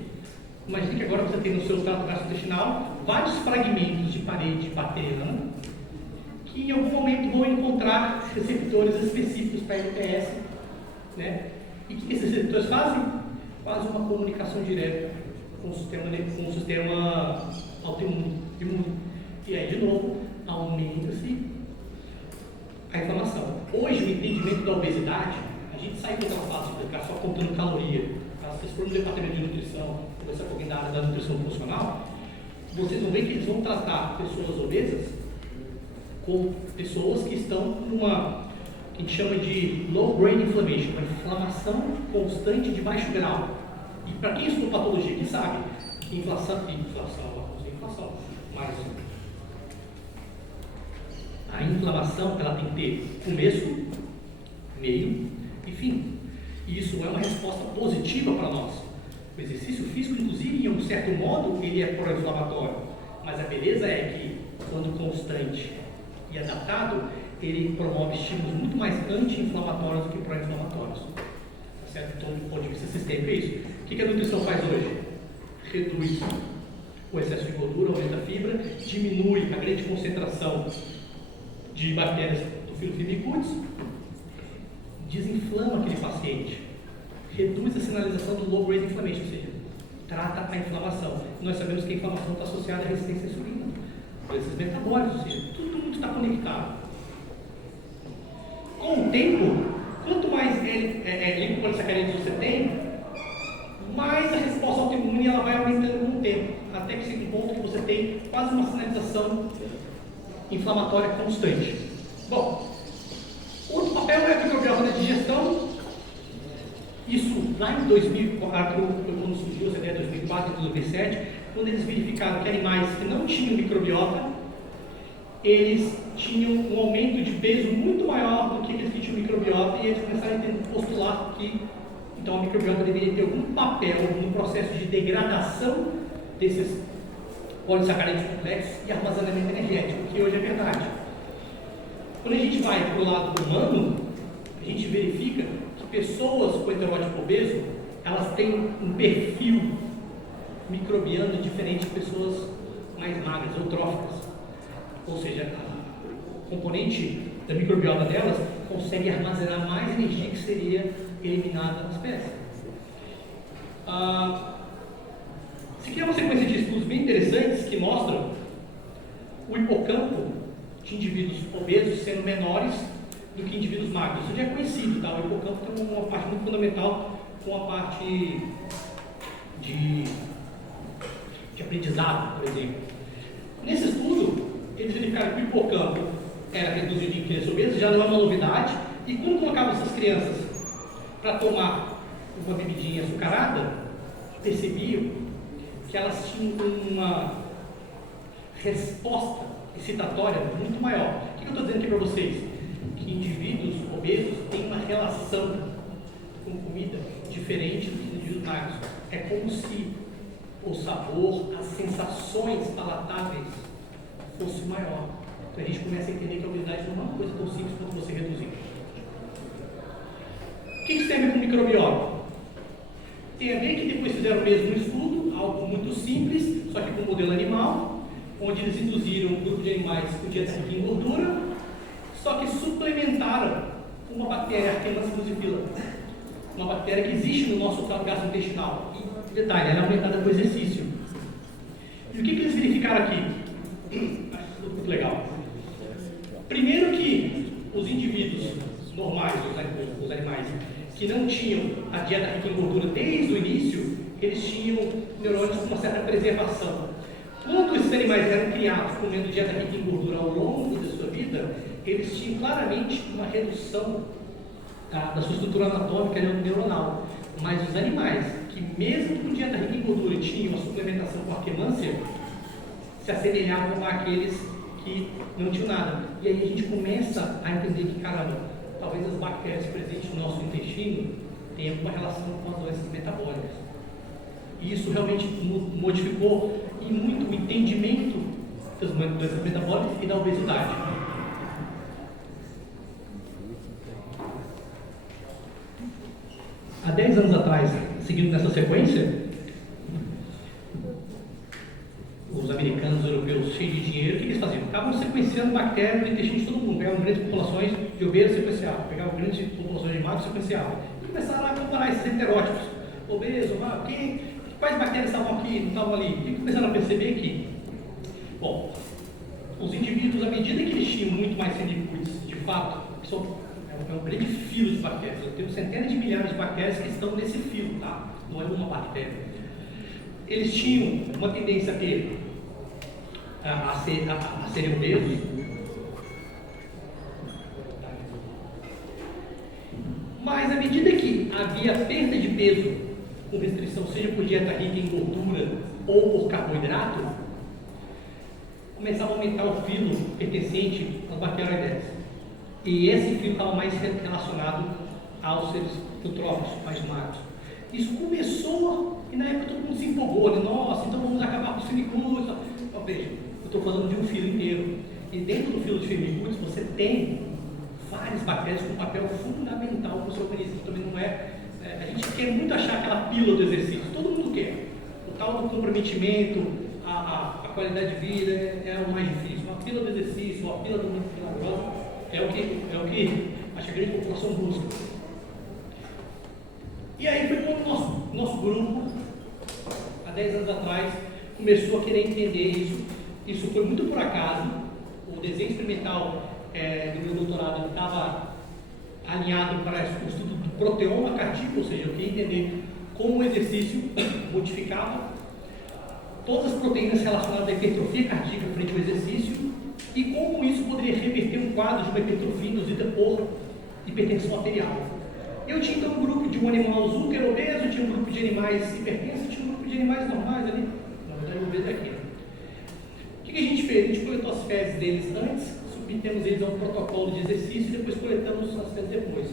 Imagine que agora você tem no seu trato gastrointestinal vários fragmentos de parede bacteriana que em algum momento vão encontrar receptores específicos para LPS, né? E o que esses receptores fazem? Fazem uma comunicação direta com o sistema autoimune. E aí, de novo, aumenta-se a inflamação. Hoje, o entendimento da obesidade, a gente sai daquela fase de ficar só contando caloria. Se vocês forem no departamento de nutrição, conversar com alguém da área da nutrição funcional, vocês vão ver que eles vão tratar pessoas obesas como pessoas que estão numa, que a gente chama de low grade inflammation, uma inflamação constante de baixo grau. E para quem estudou patologia aqui sabe que mas a inflamação ela tem que ter começo, meio e fim. E isso é uma resposta positiva para nós. O exercício físico, inclusive, em um certo modo, ele é pró-inflamatório. Mas a beleza é que, quando constante e adaptado, ele promove estímulos muito mais anti-inflamatórios do que pró-inflamatórios. Tá certo? Então, do ponto de vista sistêmico, é isso. O que a nutrição faz hoje? Reduz o excesso de gordura, aumenta a fibra, diminui a grande concentração de bactérias do Firmicutes, desinflama aquele paciente, reduz a sinalização do low grade inflammation, ou seja, trata a inflamação. Nós sabemos que a inflamação está associada à resistência à insulina, doenças metabólicas, ou seja, tudo muito está conectado. Com o tempo, quanto mais glicopolissacarídeos você tem, mais a resposta autoimune ela vai aumentando com o tempo, até que chega um ponto que você tem quase uma sinalização inflamatória constante. Bom, outro papel é a microbiota da digestão. Isso lá em 2004, quando surgiu essa ideia, 2004 e 2007, quando eles verificaram que animais que não tinham microbiota, eles tinham um aumento de peso muito maior do que aqueles que tinham microbiota, e eles começaram a postular que então a microbiota deveria ter algum papel no processo de degradação desses polissacarídeos complexos e armazenamento energético, que hoje é verdade. Quando a gente vai para o lado humano, a gente verifica que pessoas com heterótipo obeso, elas têm um perfil microbiano diferente de pessoas mais magras, eutróficas. Ou seja, o componente da microbiota delas consegue armazenar mais energia que seria eliminada na espécie. Se criar uma sequência de estudos bem interessantes que mostram o hipocampo de indivíduos obesos sendo menores do que indivíduos magros. Isso já é conhecido, tá? O hipocampo tem uma parte muito fundamental com a parte de aprendizado, por exemplo. Nesse estudo, eles verificaram que o hipocampo era reduzido em crianças obesas, já não é uma novidade, e quando colocavam essas crianças para tomar uma bebidinha açucarada, percebiam que elas tinham uma resposta excitatória muito maior. O que eu estou dizendo aqui para vocês? Que indivíduos obesos têm uma relação com comida diferente dos indivíduos magros. É como se o sabor, as sensações palatáveis fosse maior. Então a gente começa a entender que a obesidade não é uma coisa tão simples quanto você reduzir. O que serve com microbiota? Tem a ver que depois fizeram o mesmo estudo, algo muito simples, só que com modelo animal, onde eles induziram um grupo de animais com dieta rica em gordura, só que suplementaram uma bactéria, Artemia crucifila, uma bactéria que existe no nosso trato gastrointestinal. E, detalhe, ela é aumentada com exercício. E o que eles verificaram aqui? Muito legal. Primeiro que os indivíduos normais, os animais, que não tinham a dieta rica em gordura desde o início, eles tinham neurônios com uma certa preservação. Quando esses animais eram criados comendo dieta rica em gordura ao longo da sua vida, eles tinham claramente uma redução da sua estrutura anatômica neuronal. Mas os animais que, mesmo com dieta rica em gordura, tinham a suplementação com arquemância, se assemelhavam àqueles que não tinham nada. E aí a gente começa a entender que, caramba, talvez as bactérias presentes no nosso intestino tenham uma relação com as doenças metabólicas. E isso realmente modificou e muito o entendimento das doenças metabólicas e da obesidade. Há 10 anos atrás, seguindo nessa sequência, os americanos, os europeus, cheios de dinheiro, o que eles faziam? Estavam sequenciando bactérias no intestino de todo mundo, pegavam grandes populações de obesos, sequenciavam, pegavam grandes populações de magros, sequenciavam, e começaram a comparar esses heterótipos, obeso, magro, quais bactérias estavam aqui, não estavam ali, e começaram a perceber que, bom, os indivíduos, à medida que eles tinham muito mais Firmicutes, de fato, que é um grande filo de bactérias, eu tenho centenas de milhares de bactérias que estão nesse filo, tá? Não é uma bactéria. Eles tinham uma tendência a serem obesos, mas à medida que havia perda de peso com restrição, seja por dieta rica em gordura ou por carboidrato, começava a aumentar o filo pertencente às bacterióides. E esse filo estava mais relacionado aos seres eutróficos mais magros. Isso começou e na época todo mundo se empolgou, né? Nossa, então vamos acabar com os firmicutes. Então, veja, eu estou falando de um filo inteiro. E dentro do filo de firmicutes você tem várias bactérias com um papel fundamental para o seu organismo. Também não é, a gente quer muito achar aquela pílula do exercício, todo mundo quer. O tal do comprometimento, a qualidade de vida é o mais difícil. A pílula do exercício, a pílula do muito milagrosa é o que acho que a grande população busca. E aí foi quando nosso grupo, há 10 anos atrás, começou a querer entender isso. Isso foi muito por acaso. O desenho experimental do meu doutorado estava alinhado para o estudo do proteoma cardíaco, ou seja, eu queria entender como o exercício modificava todas as proteínas relacionadas à hipertrofia cardíaca frente ao exercício e como isso poderia reverter um quadro de uma hipertrofia induzida por hipertensão arterial. Eu tinha então um grupo de um animal azul que era obeso, tinha um grupo de animais hipertensos, tinha um grupo de animais normais ali, na verdade o obeso é aqui. O que a gente fez? A gente coletou as fezes deles antes, submetemos eles a um protocolo de exercício e depois coletamos as fezes depois.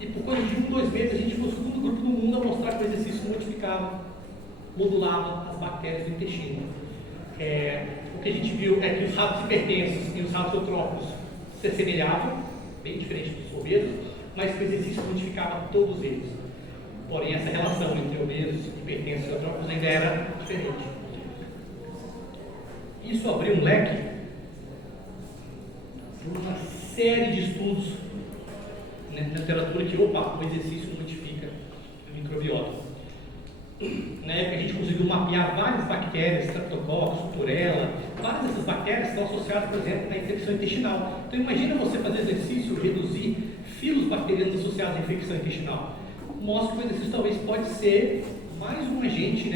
E por coisa de 2 meses a gente foi o segundo grupo no mundo a mostrar que o exercício modificava, modulava as bactérias do intestino. O que a gente viu é que os ratos hipertensos e os ratos eutróficos se assemelhavam, bem diferente dos obesos, mas que o exercício modificava todos eles. Porém, essa relação entre obesos, hipertensos e eutróficos ainda era diferente. Isso abriu um leque para uma série de estudos na literatura que, o exercício modifica a microbiota. Na época a gente conseguiu mapear várias bactérias, Streptococcus, Purella, várias dessas bactérias estão associadas, por exemplo, à infecção intestinal. Então imagina você fazer exercício, reduzir filos bacterianos associados à infecção intestinal. Mostra que o exercício talvez pode ser mais um agente,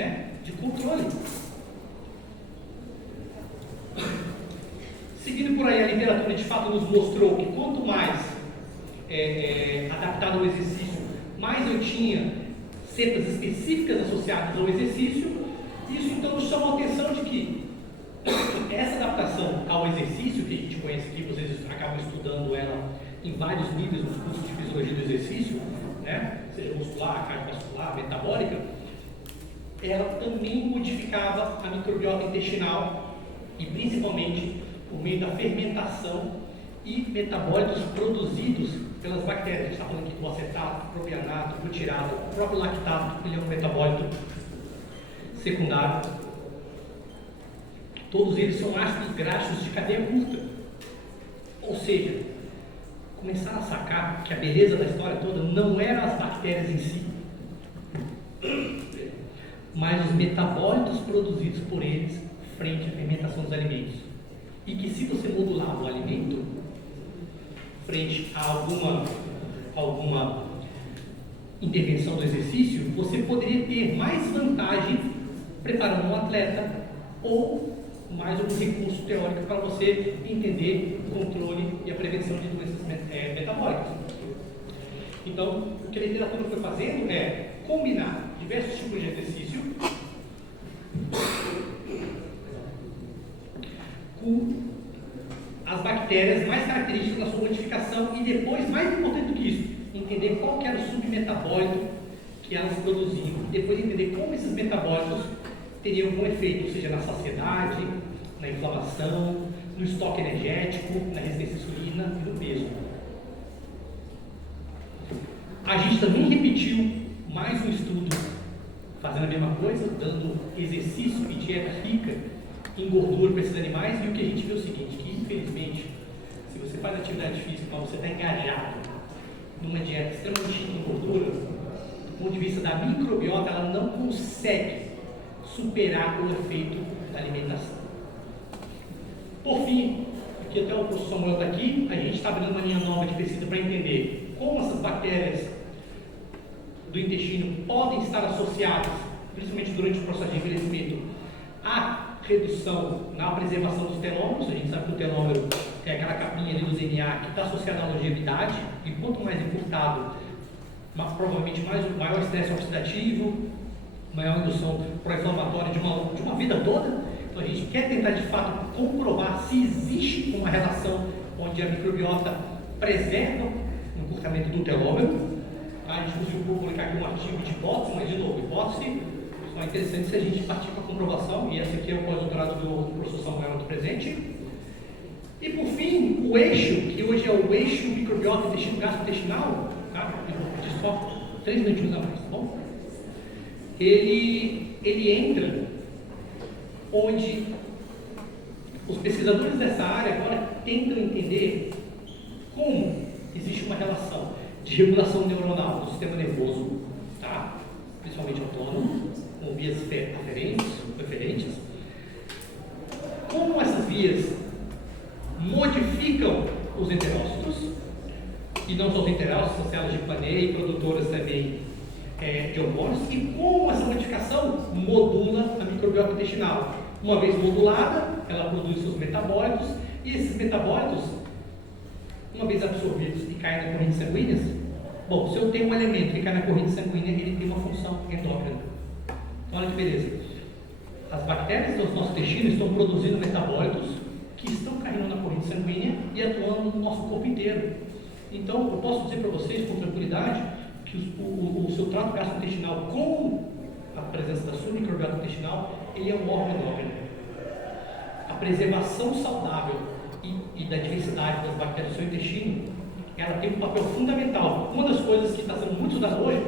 de controle. Seguindo por aí, a literatura de fato nos mostrou que quanto mais adaptado ao exercício, mais eu tinha cepas específicas associadas ao exercício. Isso então nos chamou a atenção de que essa adaptação ao exercício, que a gente conhece aqui, vocês acabam estudando ela em vários níveis nos cursos de fisiologia do exercício, seja muscular, cardiovascular, metabólica, ela também modificava a microbiota intestinal e principalmente por meio da fermentação e metabólitos produzidos pelas bactérias. A gente está falando aqui do acetato, propianato, butirato, o próprio lactato, ele é um metabólito secundário. Todos eles são ácidos graxos de cadeia curta. Ou seja, começaram a sacar que a beleza da história toda não eram as bactérias em si, mas os metabólitos produzidos por eles frente à fermentação dos alimentos. E que se você modulava o alimento frente a alguma intervenção do exercício, você poderia ter mais vantagem preparando um atleta ou mais um recurso teórico para você entender o controle e a prevenção de doenças metabólicas. Então, o que a literatura foi fazendo é combinar diversos tipos de exercício com as bactérias mais características da sua modificação e depois, mais importante do que isso, entender qual que era o submetabólito que elas produziam e depois entender como esses metabólitos teriam algum efeito, seja na saciedade, na inflamação, no estoque energético, na resistência à insulina e no peso. A gente também repetiu mais um estudo fazendo a mesma coisa, dando exercício e dieta rica em gordura para esses animais, e o que a gente viu é o seguinte, que infelizmente, se você faz atividade física, mas você está engajado numa dieta extremamente rica em gordura, do ponto de vista da microbiota, ela não consegue superar o efeito da alimentação. Por fim, aqui até o professor Samuel está aqui, a gente está abrindo uma linha nova de pesquisa para entender como essas bactérias do intestino podem estar associadas, principalmente durante o processo de envelhecimento, à redução na preservação dos telômeros. A gente sabe que o telômero é aquela capinha ali do DNA que está associada à longevidade, e quanto mais encurtado, provavelmente maior estresse oxidativo, maior indução pró-inflamatória de uma vida toda. Então a gente quer tentar de fato comprovar se existe uma relação onde a microbiota preserva no encurtamento do telômero. Tá? A gente conseguiu publicar aqui um artigo de hipótese, mas de novo, hipótese só é interessante se a gente partir para a comprovação, e esse aqui é o pós-doutorado do professor Samuel aqui presente. E por fim, o eixo, que hoje é o eixo microbiota intestino gastrointestinal, tá? Eu vou pedir só 3 minutinhos a mais, tá bom? Ele entra onde os pesquisadores dessa área agora tentam entender como existe uma relação de regulação neuronal do sistema nervoso, tá? Principalmente autônomo, com vias preferentes, como essas vias modificam os enterócitos, e não só os enterócitos, as células de Panay, produtoras também de hormônios, e como essa modificação modula a microbiota intestinal. Uma vez modulada, ela produz seus metabólitos, e esses metabólitos, uma vez absorvidos e caem na corrente sanguínea, bom, se eu tenho um elemento que cai na corrente sanguínea, ele tem uma função endócrina. Então, olha que beleza. As bactérias do nosso intestino estão produzindo metabólitos que estão caindo na corrente sanguínea e atuando no nosso corpo inteiro. Então, eu posso dizer para vocês com tranquilidade que o seu trato gastrointestinal, com a presença da sua microbiota intestinal, ele é um órgão endócrino. A preservação saudável e da diversidade das bactérias do seu intestino, ela tem um papel fundamental. Uma das coisas que está sendo muito estudada hoje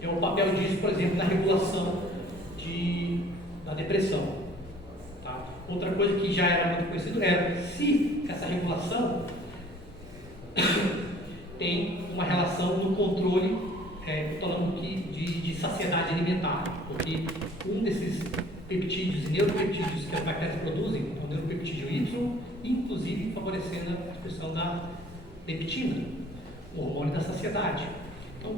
é o papel disso, por exemplo, na regulação da depressão. Tá? Outra coisa que já era muito conhecido era se essa regulação tem uma relação no controle de saciedade alimentar, porque um desses peptídeos e neuropeptídeos que as bactérias produzem é o neuropeptídeo Y, inclusive favorecendo a expressão da leptina, o hormônio da saciedade. Então,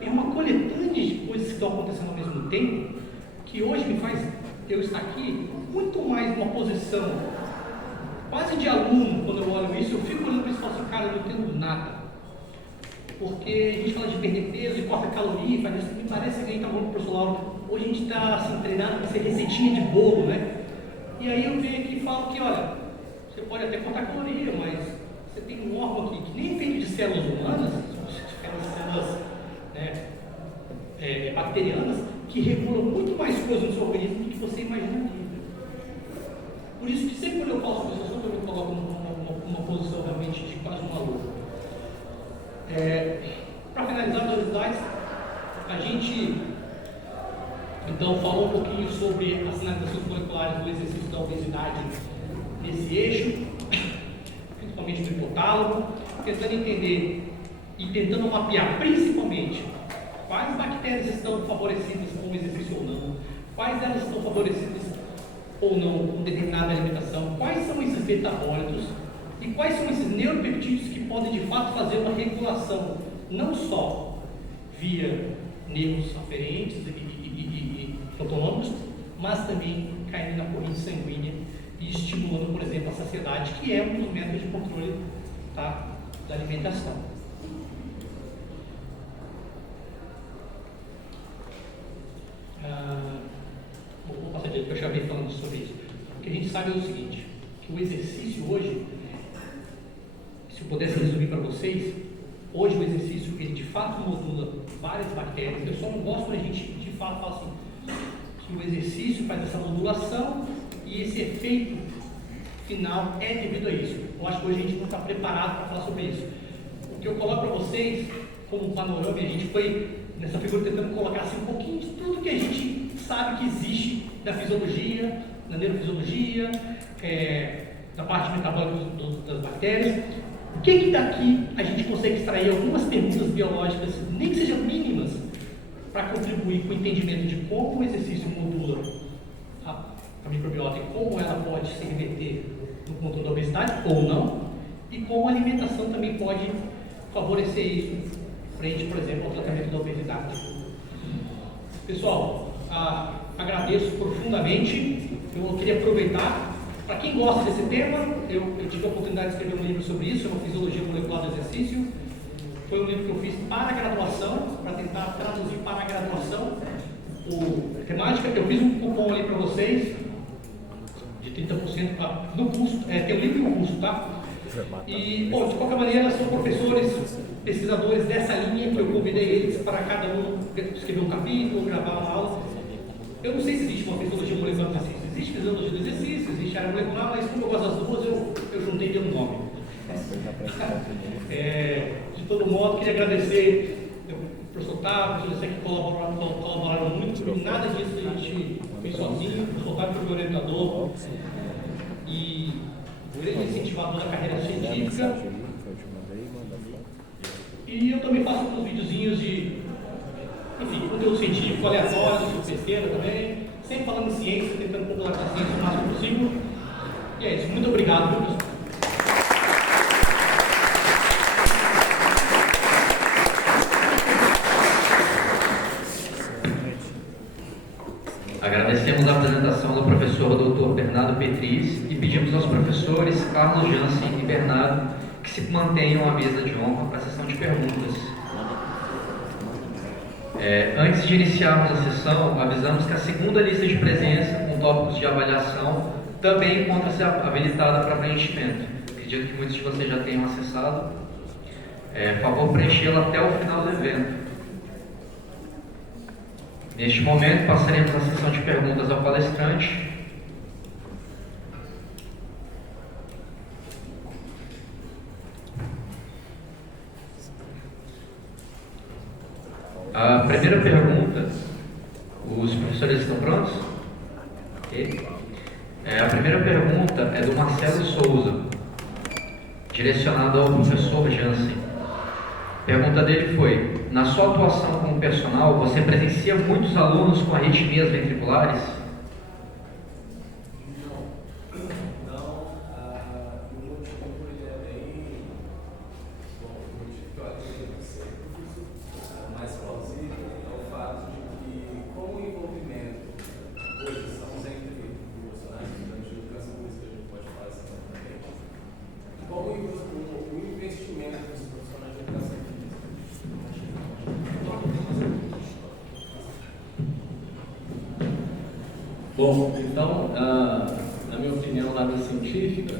é uma coletânea de coisas que estão acontecendo ao mesmo tempo que hoje me faz eu estar aqui muito mais numa posição quase de aluno. Quando eu olho isso, eu fico olhando para isso e falo assim, cara, eu não entendo nada. Porque a gente fala de perder peso e corta caloria, faz isso, me parece que a gente está falando para o professor Lauro, hoje a gente está assim, treinado para ser receitinha de bolo, né? E aí eu venho aqui e falo que, olha, você pode até cortar caloria, mas você tem um órgão aqui que nem é feito de células humanas, células bacterianas, que regulam muito mais coisas no seu organismo do que você imagina aqui. Por isso que sempre quando eu falo sobre esse assunto, eu me coloco numa posição realmente de quase um aluno. Para finalizar os slides, a gente então falou um pouquinho sobre as sinalizações moleculares do exercício da obesidade nesse eixo, principalmente no hipotálamo, tentando entender e tentando mapear principalmente quais bactérias estão favorecidas com o exercício ou não, quais elas estão favorecidas ou não com determinada alimentação, quais são esses metabólitos e quais são esses neuropeptídeos que podem de fato fazer uma regulação, não só via nervos aferentes e autonômicos, mas também caindo na corrente sanguínea e estimulando, por exemplo, a saciedade, que é um dos métodos de controle, tá, da alimentação. Vou passar adiante, porque eu já venho falando sobre isso. O que a gente sabe é o seguinte, que o exercício hoje, se eu pudesse resumir para vocês, hoje o exercício, ele de fato modula várias bactérias. Eu só não gosto quando a gente de fato fala assim, que o exercício faz essa modulação e esse efeito final é devido a isso. Eu acho que hoje a gente não está preparado para falar sobre isso. O que eu coloco para vocês, como um panorama, e a gente foi nessa figura tentando colocar assim, um pouquinho de tudo que a gente sabe que existe da fisiologia, da neurofisiologia, da parte metabólica das bactérias. O que daqui a gente consegue extrair algumas perguntas biológicas, nem que sejam mínimas, para contribuir com o entendimento de como o exercício modula a microbiota e como ela pode se reverter no controle da obesidade ou não, e como a alimentação também pode favorecer isso frente, por exemplo, ao tratamento da obesidade. Pessoal, agradeço profundamente. Eu queria aproveitar, para quem gosta desse tema, eu tive a oportunidade de escrever um livro sobre isso, chama Fisiologia Molecular do Exercício. Foi um livro que eu fiz para a graduação, para tentar traduzir para a graduação a temática. Eu fiz um cupom ali para vocês, de 30% no curso, tem um livro e um curso, tá? E, bom, de qualquer maneira, são professores, pesquisadores dessa linha que eu convidei eles para cada um escrever um capítulo, gravar uma aula. Eu não sei se existe uma fisiologia molecular do exercício. Existe fisiologia do exercício, existe área molecular, mas como eu gosto das duas, eu juntei de um nome. De todo modo, queria agradecer ao professor Otávio, ao professor que colaboraram muito, porque nada disso a gente fez sozinho. O professor Otávio foi meu orientador e grande incentivador da carreira científica. E eu também faço alguns videozinhos de, enfim, conteúdo científico, aleatório, sobre besteira também, sempre falando em ciência, tentando popularizar a ciência o máximo possível. E é isso, muito obrigado, viu, pessoal? Agradecemos a apresentação do professor Dr. Bernardo Petris e pedimos aos professores Carlos Jansen e Bernardo que se mantenham à mesa de honra para a sessão de perguntas. Antes de iniciarmos a sessão, avisamos que a segunda lista de presença, com tópicos de avaliação, também encontra-se habilitada para preenchimento. Acredito que muitos de vocês já tenham acessado. Favor preenchê-la até o final do evento. Neste momento, passaremos a sessão de perguntas ao palestrante. A primeira pergunta, os professores estão prontos? Ok. A primeira pergunta é do Marcelo Souza, direcionada ao professor Jansen. A pergunta dele foi: na sua atuação como personal, você presencia muitos alunos com arritmias ventriculares? Bom, então, na minha opinião, nada científica,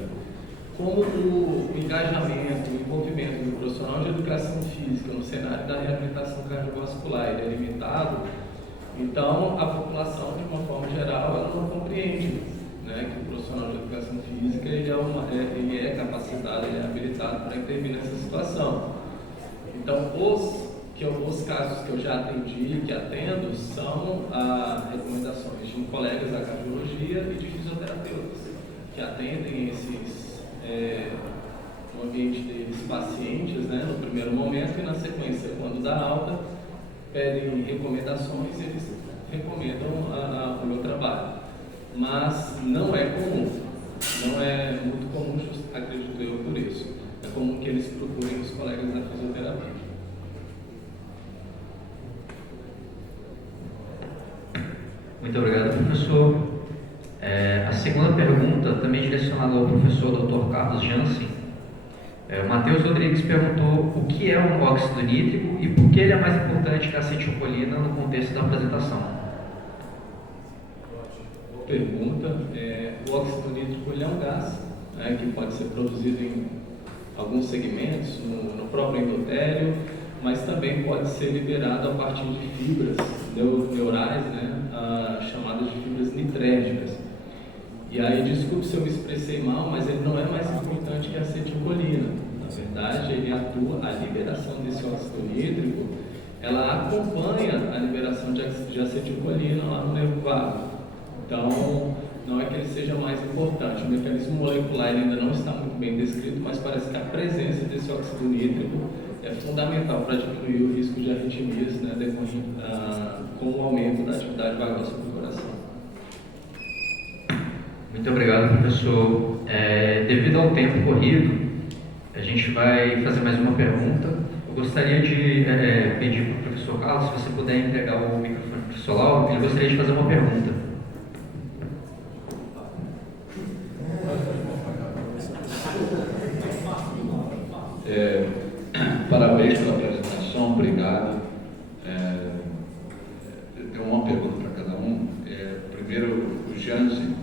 como o engajamento, o envolvimento do profissional de educação física no cenário da reabilitação cardiovascular ele é limitado, então a população, de uma forma geral, ela não compreende, né, que o profissional de educação física ele é capacitado, ele é habilitado para intervir nessa situação. Então, os casos que eu já atendi, que atendo, são recomendações de colegas da cardiologia e de fisioterapeutas, que atendem no ambiente deles pacientes, né, no primeiro momento, e na sequência, quando dá alta, pedem recomendações e eles recomendam o meu trabalho. Mas não é comum, não é muito comum, acredito eu, por isso. É comum que eles procurem os colegas da fisioterapia. Muito obrigado, professor. A segunda pergunta, também direcionada ao professor Dr. Carlos Jansen. O Matheus Rodrigues perguntou o que é um óxido nítrico e por que ele é mais importante que a acetilcolina no contexto da apresentação. Boa pergunta. O óxido nítrico ele é um gás, né, que pode ser produzido em alguns segmentos, no próprio endotélio, mas também pode ser liberado a partir de fibras neurais, né, chamadas de fibras nitrérgicas. E aí, desculpe se eu me expressei mal, mas ele não é mais importante que a acetilcolina. Na verdade, ele atua, a liberação desse óxido nítrico, ela acompanha a liberação de acetilcolina lá no nervo vago. Então, não é que ele seja mais importante. O mecanismo molecular ainda não está muito bem descrito, mas parece que a presença desse óxido nítrico é fundamental para diminuir o risco de arritmias, né, com o aumento da atividade vagosa do coração. Muito obrigado, professor. Devido ao tempo corrido, a gente vai fazer mais uma pergunta. Eu gostaria de pedir para o professor Carlos, se você puder entregar o microfone para o professor Lauro, ele gostaria de fazer uma pergunta. Parabéns pela apresentação, obrigado. Eu tenho uma pergunta para cada um. Primeiro, o Jansen,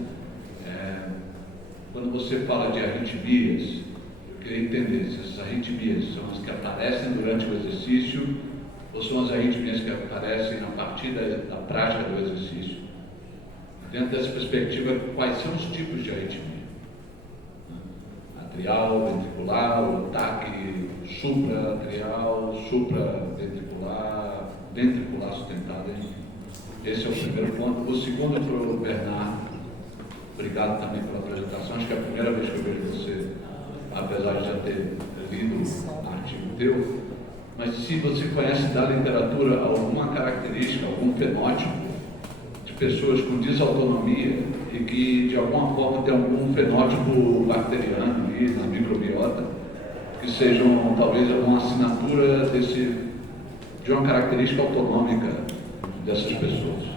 quando você fala de arritmias, porque queria entender se essas arritmias são as que aparecem durante o exercício ou são as arritmias que aparecem a partir da prática do exercício. Dentro dessa perspectiva, quais são os tipos de arritmia? Atrial, ventricular, o ataque supra-atrial, supra-ventricular, ventricular sustentado, enfim. Esse é o primeiro ponto. O segundo para o Bernardo. Obrigado também pela apresentação. Acho que é a primeira vez que eu vejo você, apesar de já ter lido um artigo teu. Mas se você conhece da literatura alguma característica, algum fenótipo de pessoas com desautonomia e que de alguma forma tem algum fenótipo bacteriano ali na microbiota, que sejam talvez alguma assinatura de uma característica autonômica dessas pessoas.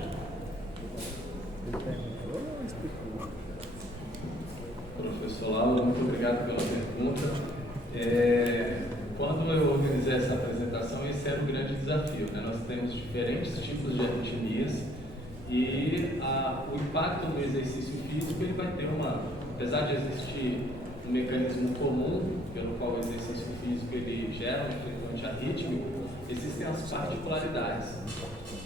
Professor Lauro, muito obrigado pela pergunta. Quando eu organizei essa apresentação, esse era o grande desafio, né? Nós temos diferentes tipos de arritmias e o impacto no exercício físico ele vai ter apesar de existir um mecanismo comum pelo qual o exercício físico ele gera um efeito antiarrítmico, existem as particularidades.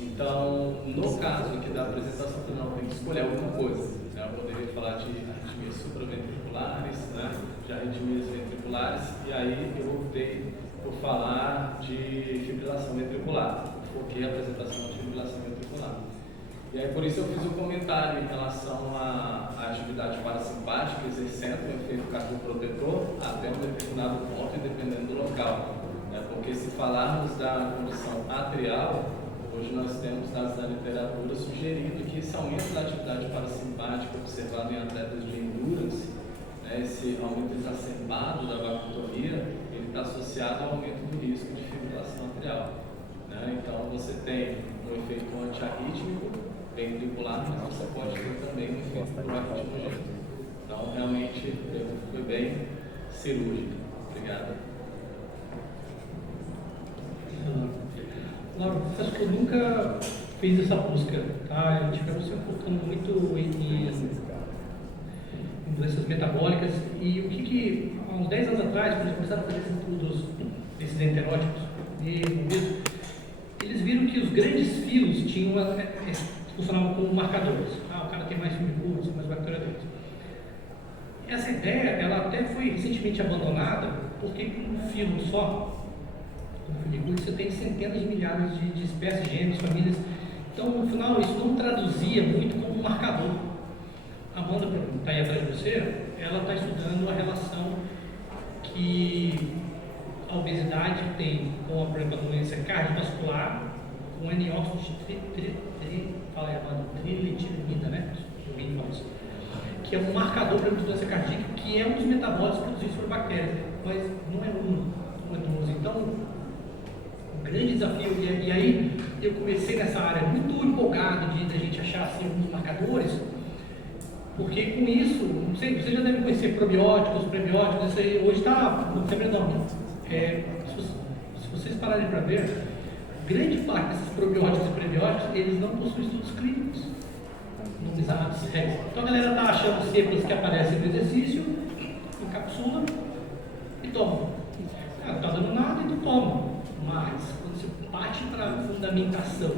Então, no caso aqui da apresentação final, tem que escolher alguma coisa. Né? Eu poderia falar de arritmias supraventriculares, né? De arritmias ventriculares, e aí eu optei por falar de fibrilação ventricular. Foquei a apresentação de fibrilação ventricular. E aí, por isso, eu fiz um comentário em relação à atividade parasimpática, exercendo um efeito cardioprotetor até um determinado ponto e dependendo do local. Né? Porque se falarmos da condição atrial, hoje nós temos dados da literatura sugerindo que esse aumento da atividade parasimpática observado em atletas de endurance, né, esse aumento exacerbado da vacuotomia, ele está associado ao aumento do risco de fibrilação atrial. Né? Então, você tem um efeito antiarrítmico ventricular, mas você pode ter também um efeito proarritmogênico. Então, realmente, foi bem cirúrgico. Obrigado. Laura, confesso que eu nunca fiz essa busca, tá? Eu tive se focando muito em doenças metabólicas e o que há uns 10 anos atrás, quando eles começaram a fazer esses estudos desses enterótipos, eles viram que os grandes filos funcionavam como marcadores. O cara tem mais fibroblastos, mais bactéria dentro. Essa ideia, ela até foi recentemente abandonada, porque com um filo só, você tem centenas de milhares de espécies, gêneros, famílias. Então, no final, isso não traduzia muito como um marcador. A Amanda, que está aí atrás de você, ela está estudando a relação que a obesidade tem com a doença cardiovascular, com N-óxido trilitirina, né? Que é um marcador para a doença cardíaca, que é um dos metabólicos produzidos por bactérias, mas não é não é 12. Então, um grande desafio, e aí eu comecei nessa área muito empolgado de a gente achar assim, alguns marcadores, porque com isso, não sei, vocês já devem conhecer probióticos, prebióticos, isso aí hoje está no febredão. Se vocês pararem para ver, grande parte desses probióticos e prebióticos, eles não possuem estudos clínicos nomizados. Então a galera está achando cepas que aparecem no exercício, encapsula e toma. Não está dando nada e não toma. Mas quando você parte para a fundamentação,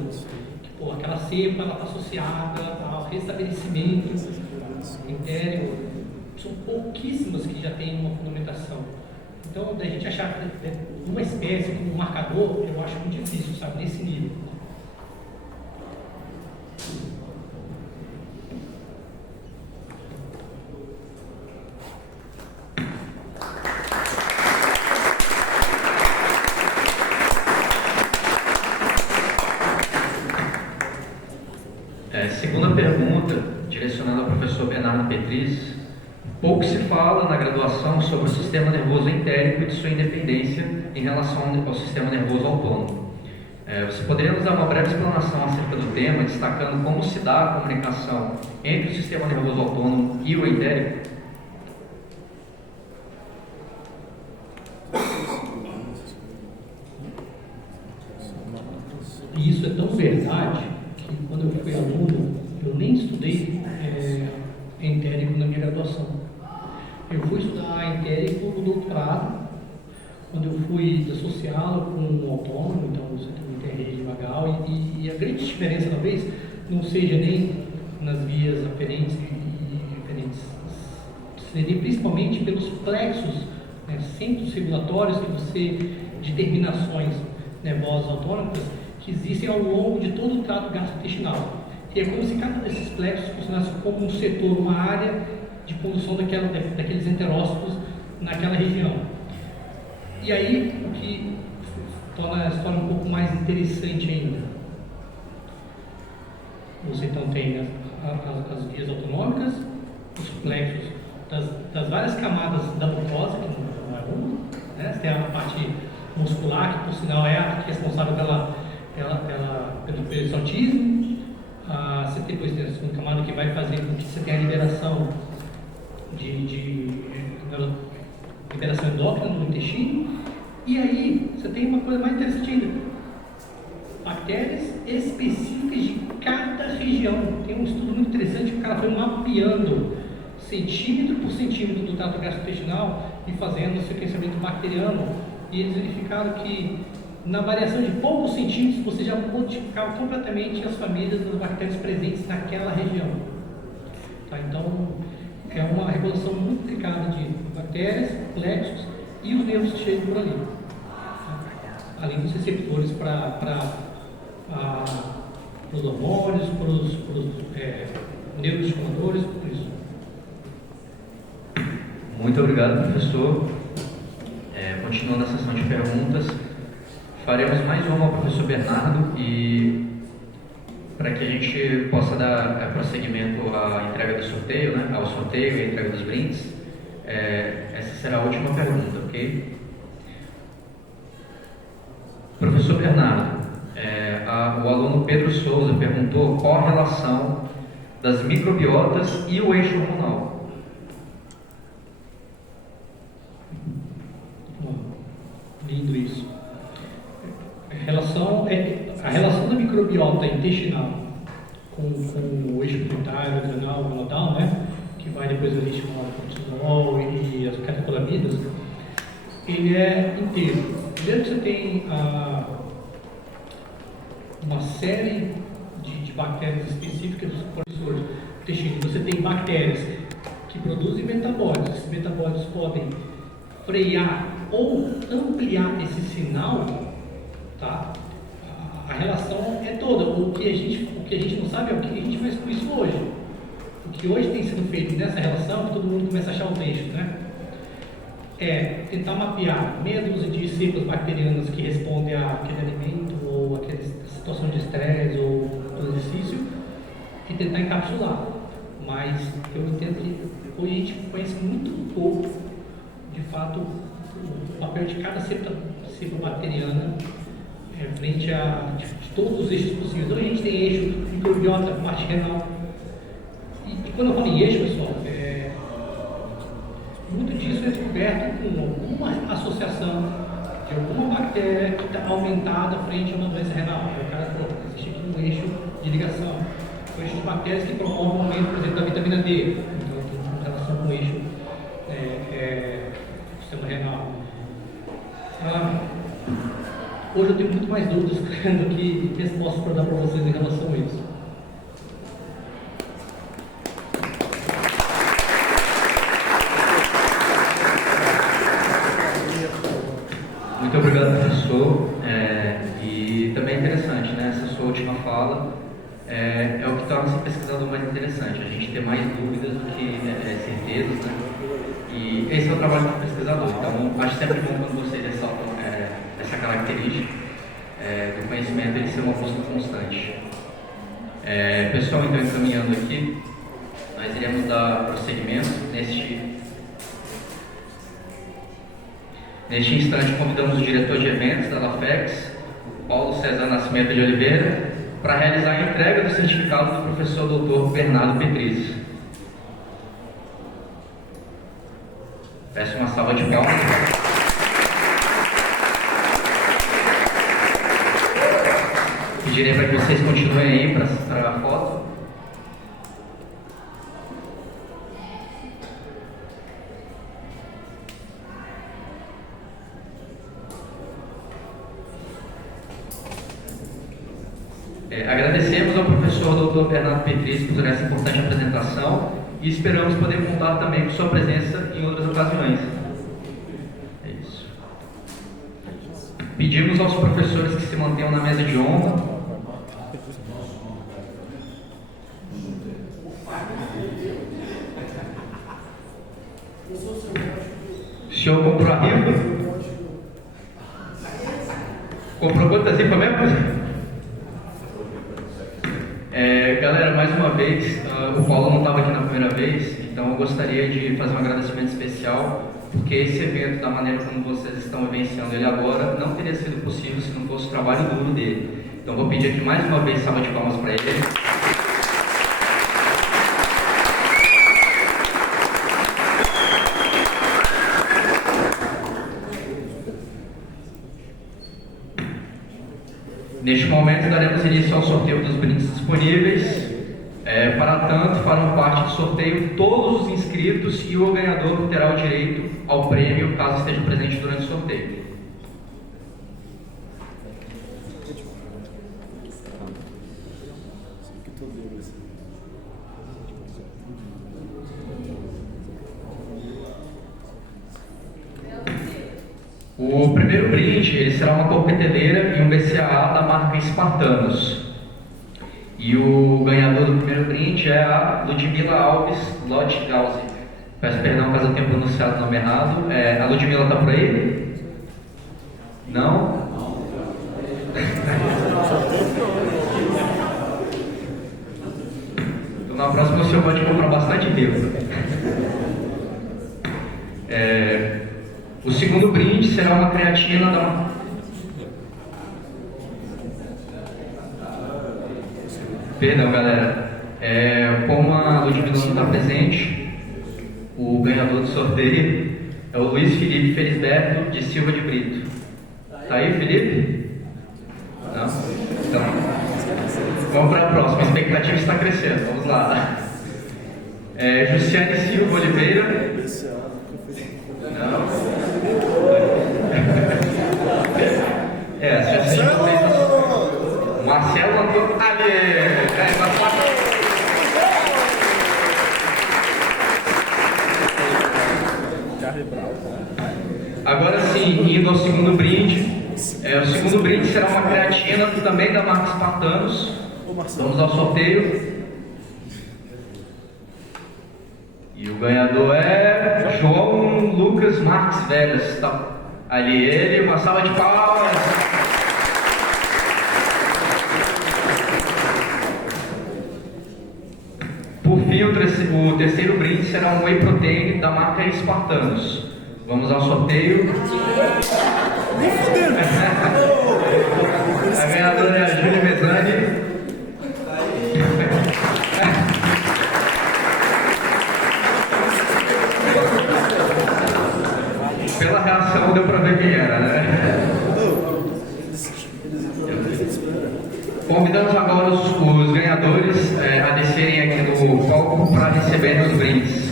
que aquela cepa está associada ao restabelecimento entérico, são pouquíssimas que já têm uma fundamentação. Então, da gente achar uma espécie como um marcador, eu acho muito difícil, sabe, nesse nível. Segunda pergunta, direcionada ao professor Bernardo Petris. Pouco se fala na graduação sobre o sistema nervoso entérico e de sua independência em relação ao sistema nervoso autônomo. Você poderia nos dar uma breve explanação acerca do tema, destacando como se dá a comunicação entre o sistema nervoso autônomo e o entérico? E isso é tão verdade que quando eu fui aluno, eu nem estudei entérico na minha graduação. Eu fui estudar entérico o doutorado, quando eu fui da social com um autônomo, então você também tem a rede de Magal, e a grande diferença talvez não seja nem nas vias aferentes e referentes, seria principalmente pelos plexos, né, centros regulatórios que você, de terminações nervosas autônomas, que existem ao longo de todo o trato gastrointestinal. E é como se cada desses plexos funcionasse como um setor, uma área de condução daqueles enterócitos naquela região. E aí, o que torna a história um pouco mais interessante ainda. Você então tem as vias autonômicas, os plexos das várias camadas da mucosa, que não é uma, né? Você tem a parte muscular, que por sinal é a responsável pelo peristaltismo. Você depois tem a segunda camada que vai fazer com que você tenha a liberação liberação endócrina no intestino. E aí você tem uma coisa mais interessante ainda: bactérias específicas de cada região. Tem um estudo muito interessante que o cara foi mapeando centímetro por centímetro do trato gastrointestinal e fazendo o sequenciamento bacteriano, e eles verificaram que na variação de poucos centímetros você já modificava completamente as famílias das bactérias presentes naquela região. Tá? Então é uma regulação muito delicada de bactérias, plexos e os nervos que chegam por ali, além dos receptores para os hormônios, para os neuroestimuladores, por isso. Muito obrigado, professor. Continuando a sessão de perguntas, faremos mais uma ao professor Bernardo, e para que a gente possa dar prosseguimento à entrega do sorteio, né, ao sorteio e à entrega dos brindes, essa será a última pergunta, ok? Professor Bernardo, o aluno Pedro Souza perguntou qual a relação das microbiotas e o eixo hormonal. Lindo isso. A relação da microbiota intestinal com o eixo pituitário, adrenal, gonadal, né, que vai depois ali chamado cortisol e as catecolamidas, ele é inteiro. Primeiro que você tem uma série de bactérias específicas do intestino. Você tem bactérias que produzem metabólitos. Esses metabólitos podem frear ou ampliar esse sinal, tá? A relação é toda. O que a gente não sabe é o que a gente faz com isso hoje. O que hoje tem sido feito nessa relação, que todo mundo começa a achar o texto, né? É tentar mapear meia dúzia de células bacterianas que respondem àquele alimento ou àquela situação de estresse ou do exercício e tentar encapsular. Mas eu entendo que hoje a gente conhece muito pouco, de fato, o papel de cada célula bacteriana frente a de todos os eixos possíveis. Então a gente tem eixo microbiota, parte renal. E quando eu falo em eixo, pessoal, muito disso é descoberto com alguma associação de alguma bactéria que está aumentada frente a uma doença renal. Aí o cara falou, existe aqui um eixo de ligação. O eixo de bactérias que promovem o aumento, por exemplo, da vitamina D. Então tem uma relação com o eixo do sistema renal. Hoje eu tenho muito mais dúvidas do que respostas para dar para vocês em relação a isso. Muito obrigado, professor. E também é interessante, né? Essa sua última fala é o que torna esse pesquisador mais interessante. A gente ter mais dúvidas do que certezas, né? E esse é o trabalho do pesquisador. Então, acho sempre bom quando vocês ressaltam essa característica do conhecimento, ele ser uma busca constante. Pessoal, então, encaminhando aqui, nós iremos dar prosseguimento. Neste instante, convidamos o diretor de eventos da LAFEX, Paulo César Nascimento de Oliveira, para realizar a entrega do certificado do professor Dr. Bernardo Petrizzi. Peço uma salva de palmas. Pedirei para que vocês continuem aí para a foto. Agradecemos ao professor Dr. Bernardo Petris por essa importante apresentação e esperamos poder contar também com sua presença em outras ocasiões. É isso. Pedimos aos professores que se mantenham na mesa de honra. O senhor comprou a rifa? Comprou quantas rifas mesmo? Galera, mais uma vez, o Paulo não estava aqui na primeira vez, então eu gostaria de fazer um agradecimento especial, porque esse evento, da maneira como vocês estão vivenciando ele agora, não teria sido possível se não fosse o trabalho duro dele. Então vou pedir aqui mais uma vez salva de palmas para ele. Neste momento daremos início ao sorteio dos brindes disponíveis. Para tanto, farão parte do sorteio todos os inscritos e o ganhador terá o direito ao prêmio caso esteja presente durante o sorteio. O primeiro brinde ele será uma coqueteleira e um BCAA da marca Espartanos. E o ganhador do primeiro brinde é a Ludmila Alves Lotgausi. Peço perdão caso eu tenha pronunciado o nome errado. A Ludmila está por aí? Não? Então na próxima o senhor pode comprar bastante livro. O segundo brinde será uma creatina da... Perdão, galera. Como a Ludmila não está presente, o ganhador do sorteio é o Luiz Felipe Felisberto de Silva de Brito. Tá aí, Felipe? Não? Então, vamos para a próxima. A expectativa está crescendo. Vamos lá. Jussiane Silva Oliveira. Não. Marcelo Antônio Agora sim, indo ao segundo brinde. O segundo brinde será uma creatina também da marca Espartanos. Vamos ao sorteio. E o ganhador é João Lucas Marques Vegas. Tá ali ele, uma salva de palmas. Por fim, o terceiro brinde será um Whey Protein da marca Espartanos. Vamos ao sorteio. A ganhadora é a Júlia Mesani. Pela reação deu para ver quem era, né? Convidamos agora os ganhadores a descerem aqui no palco para receberem os brindes.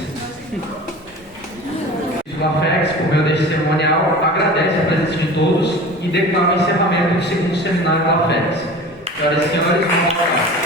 O LAFEX, por meio deste cerimonial, agradece a presença de todos e declara o encerramento do segundo seminário do LAFEX. Senhoras e senhores, vamos lá.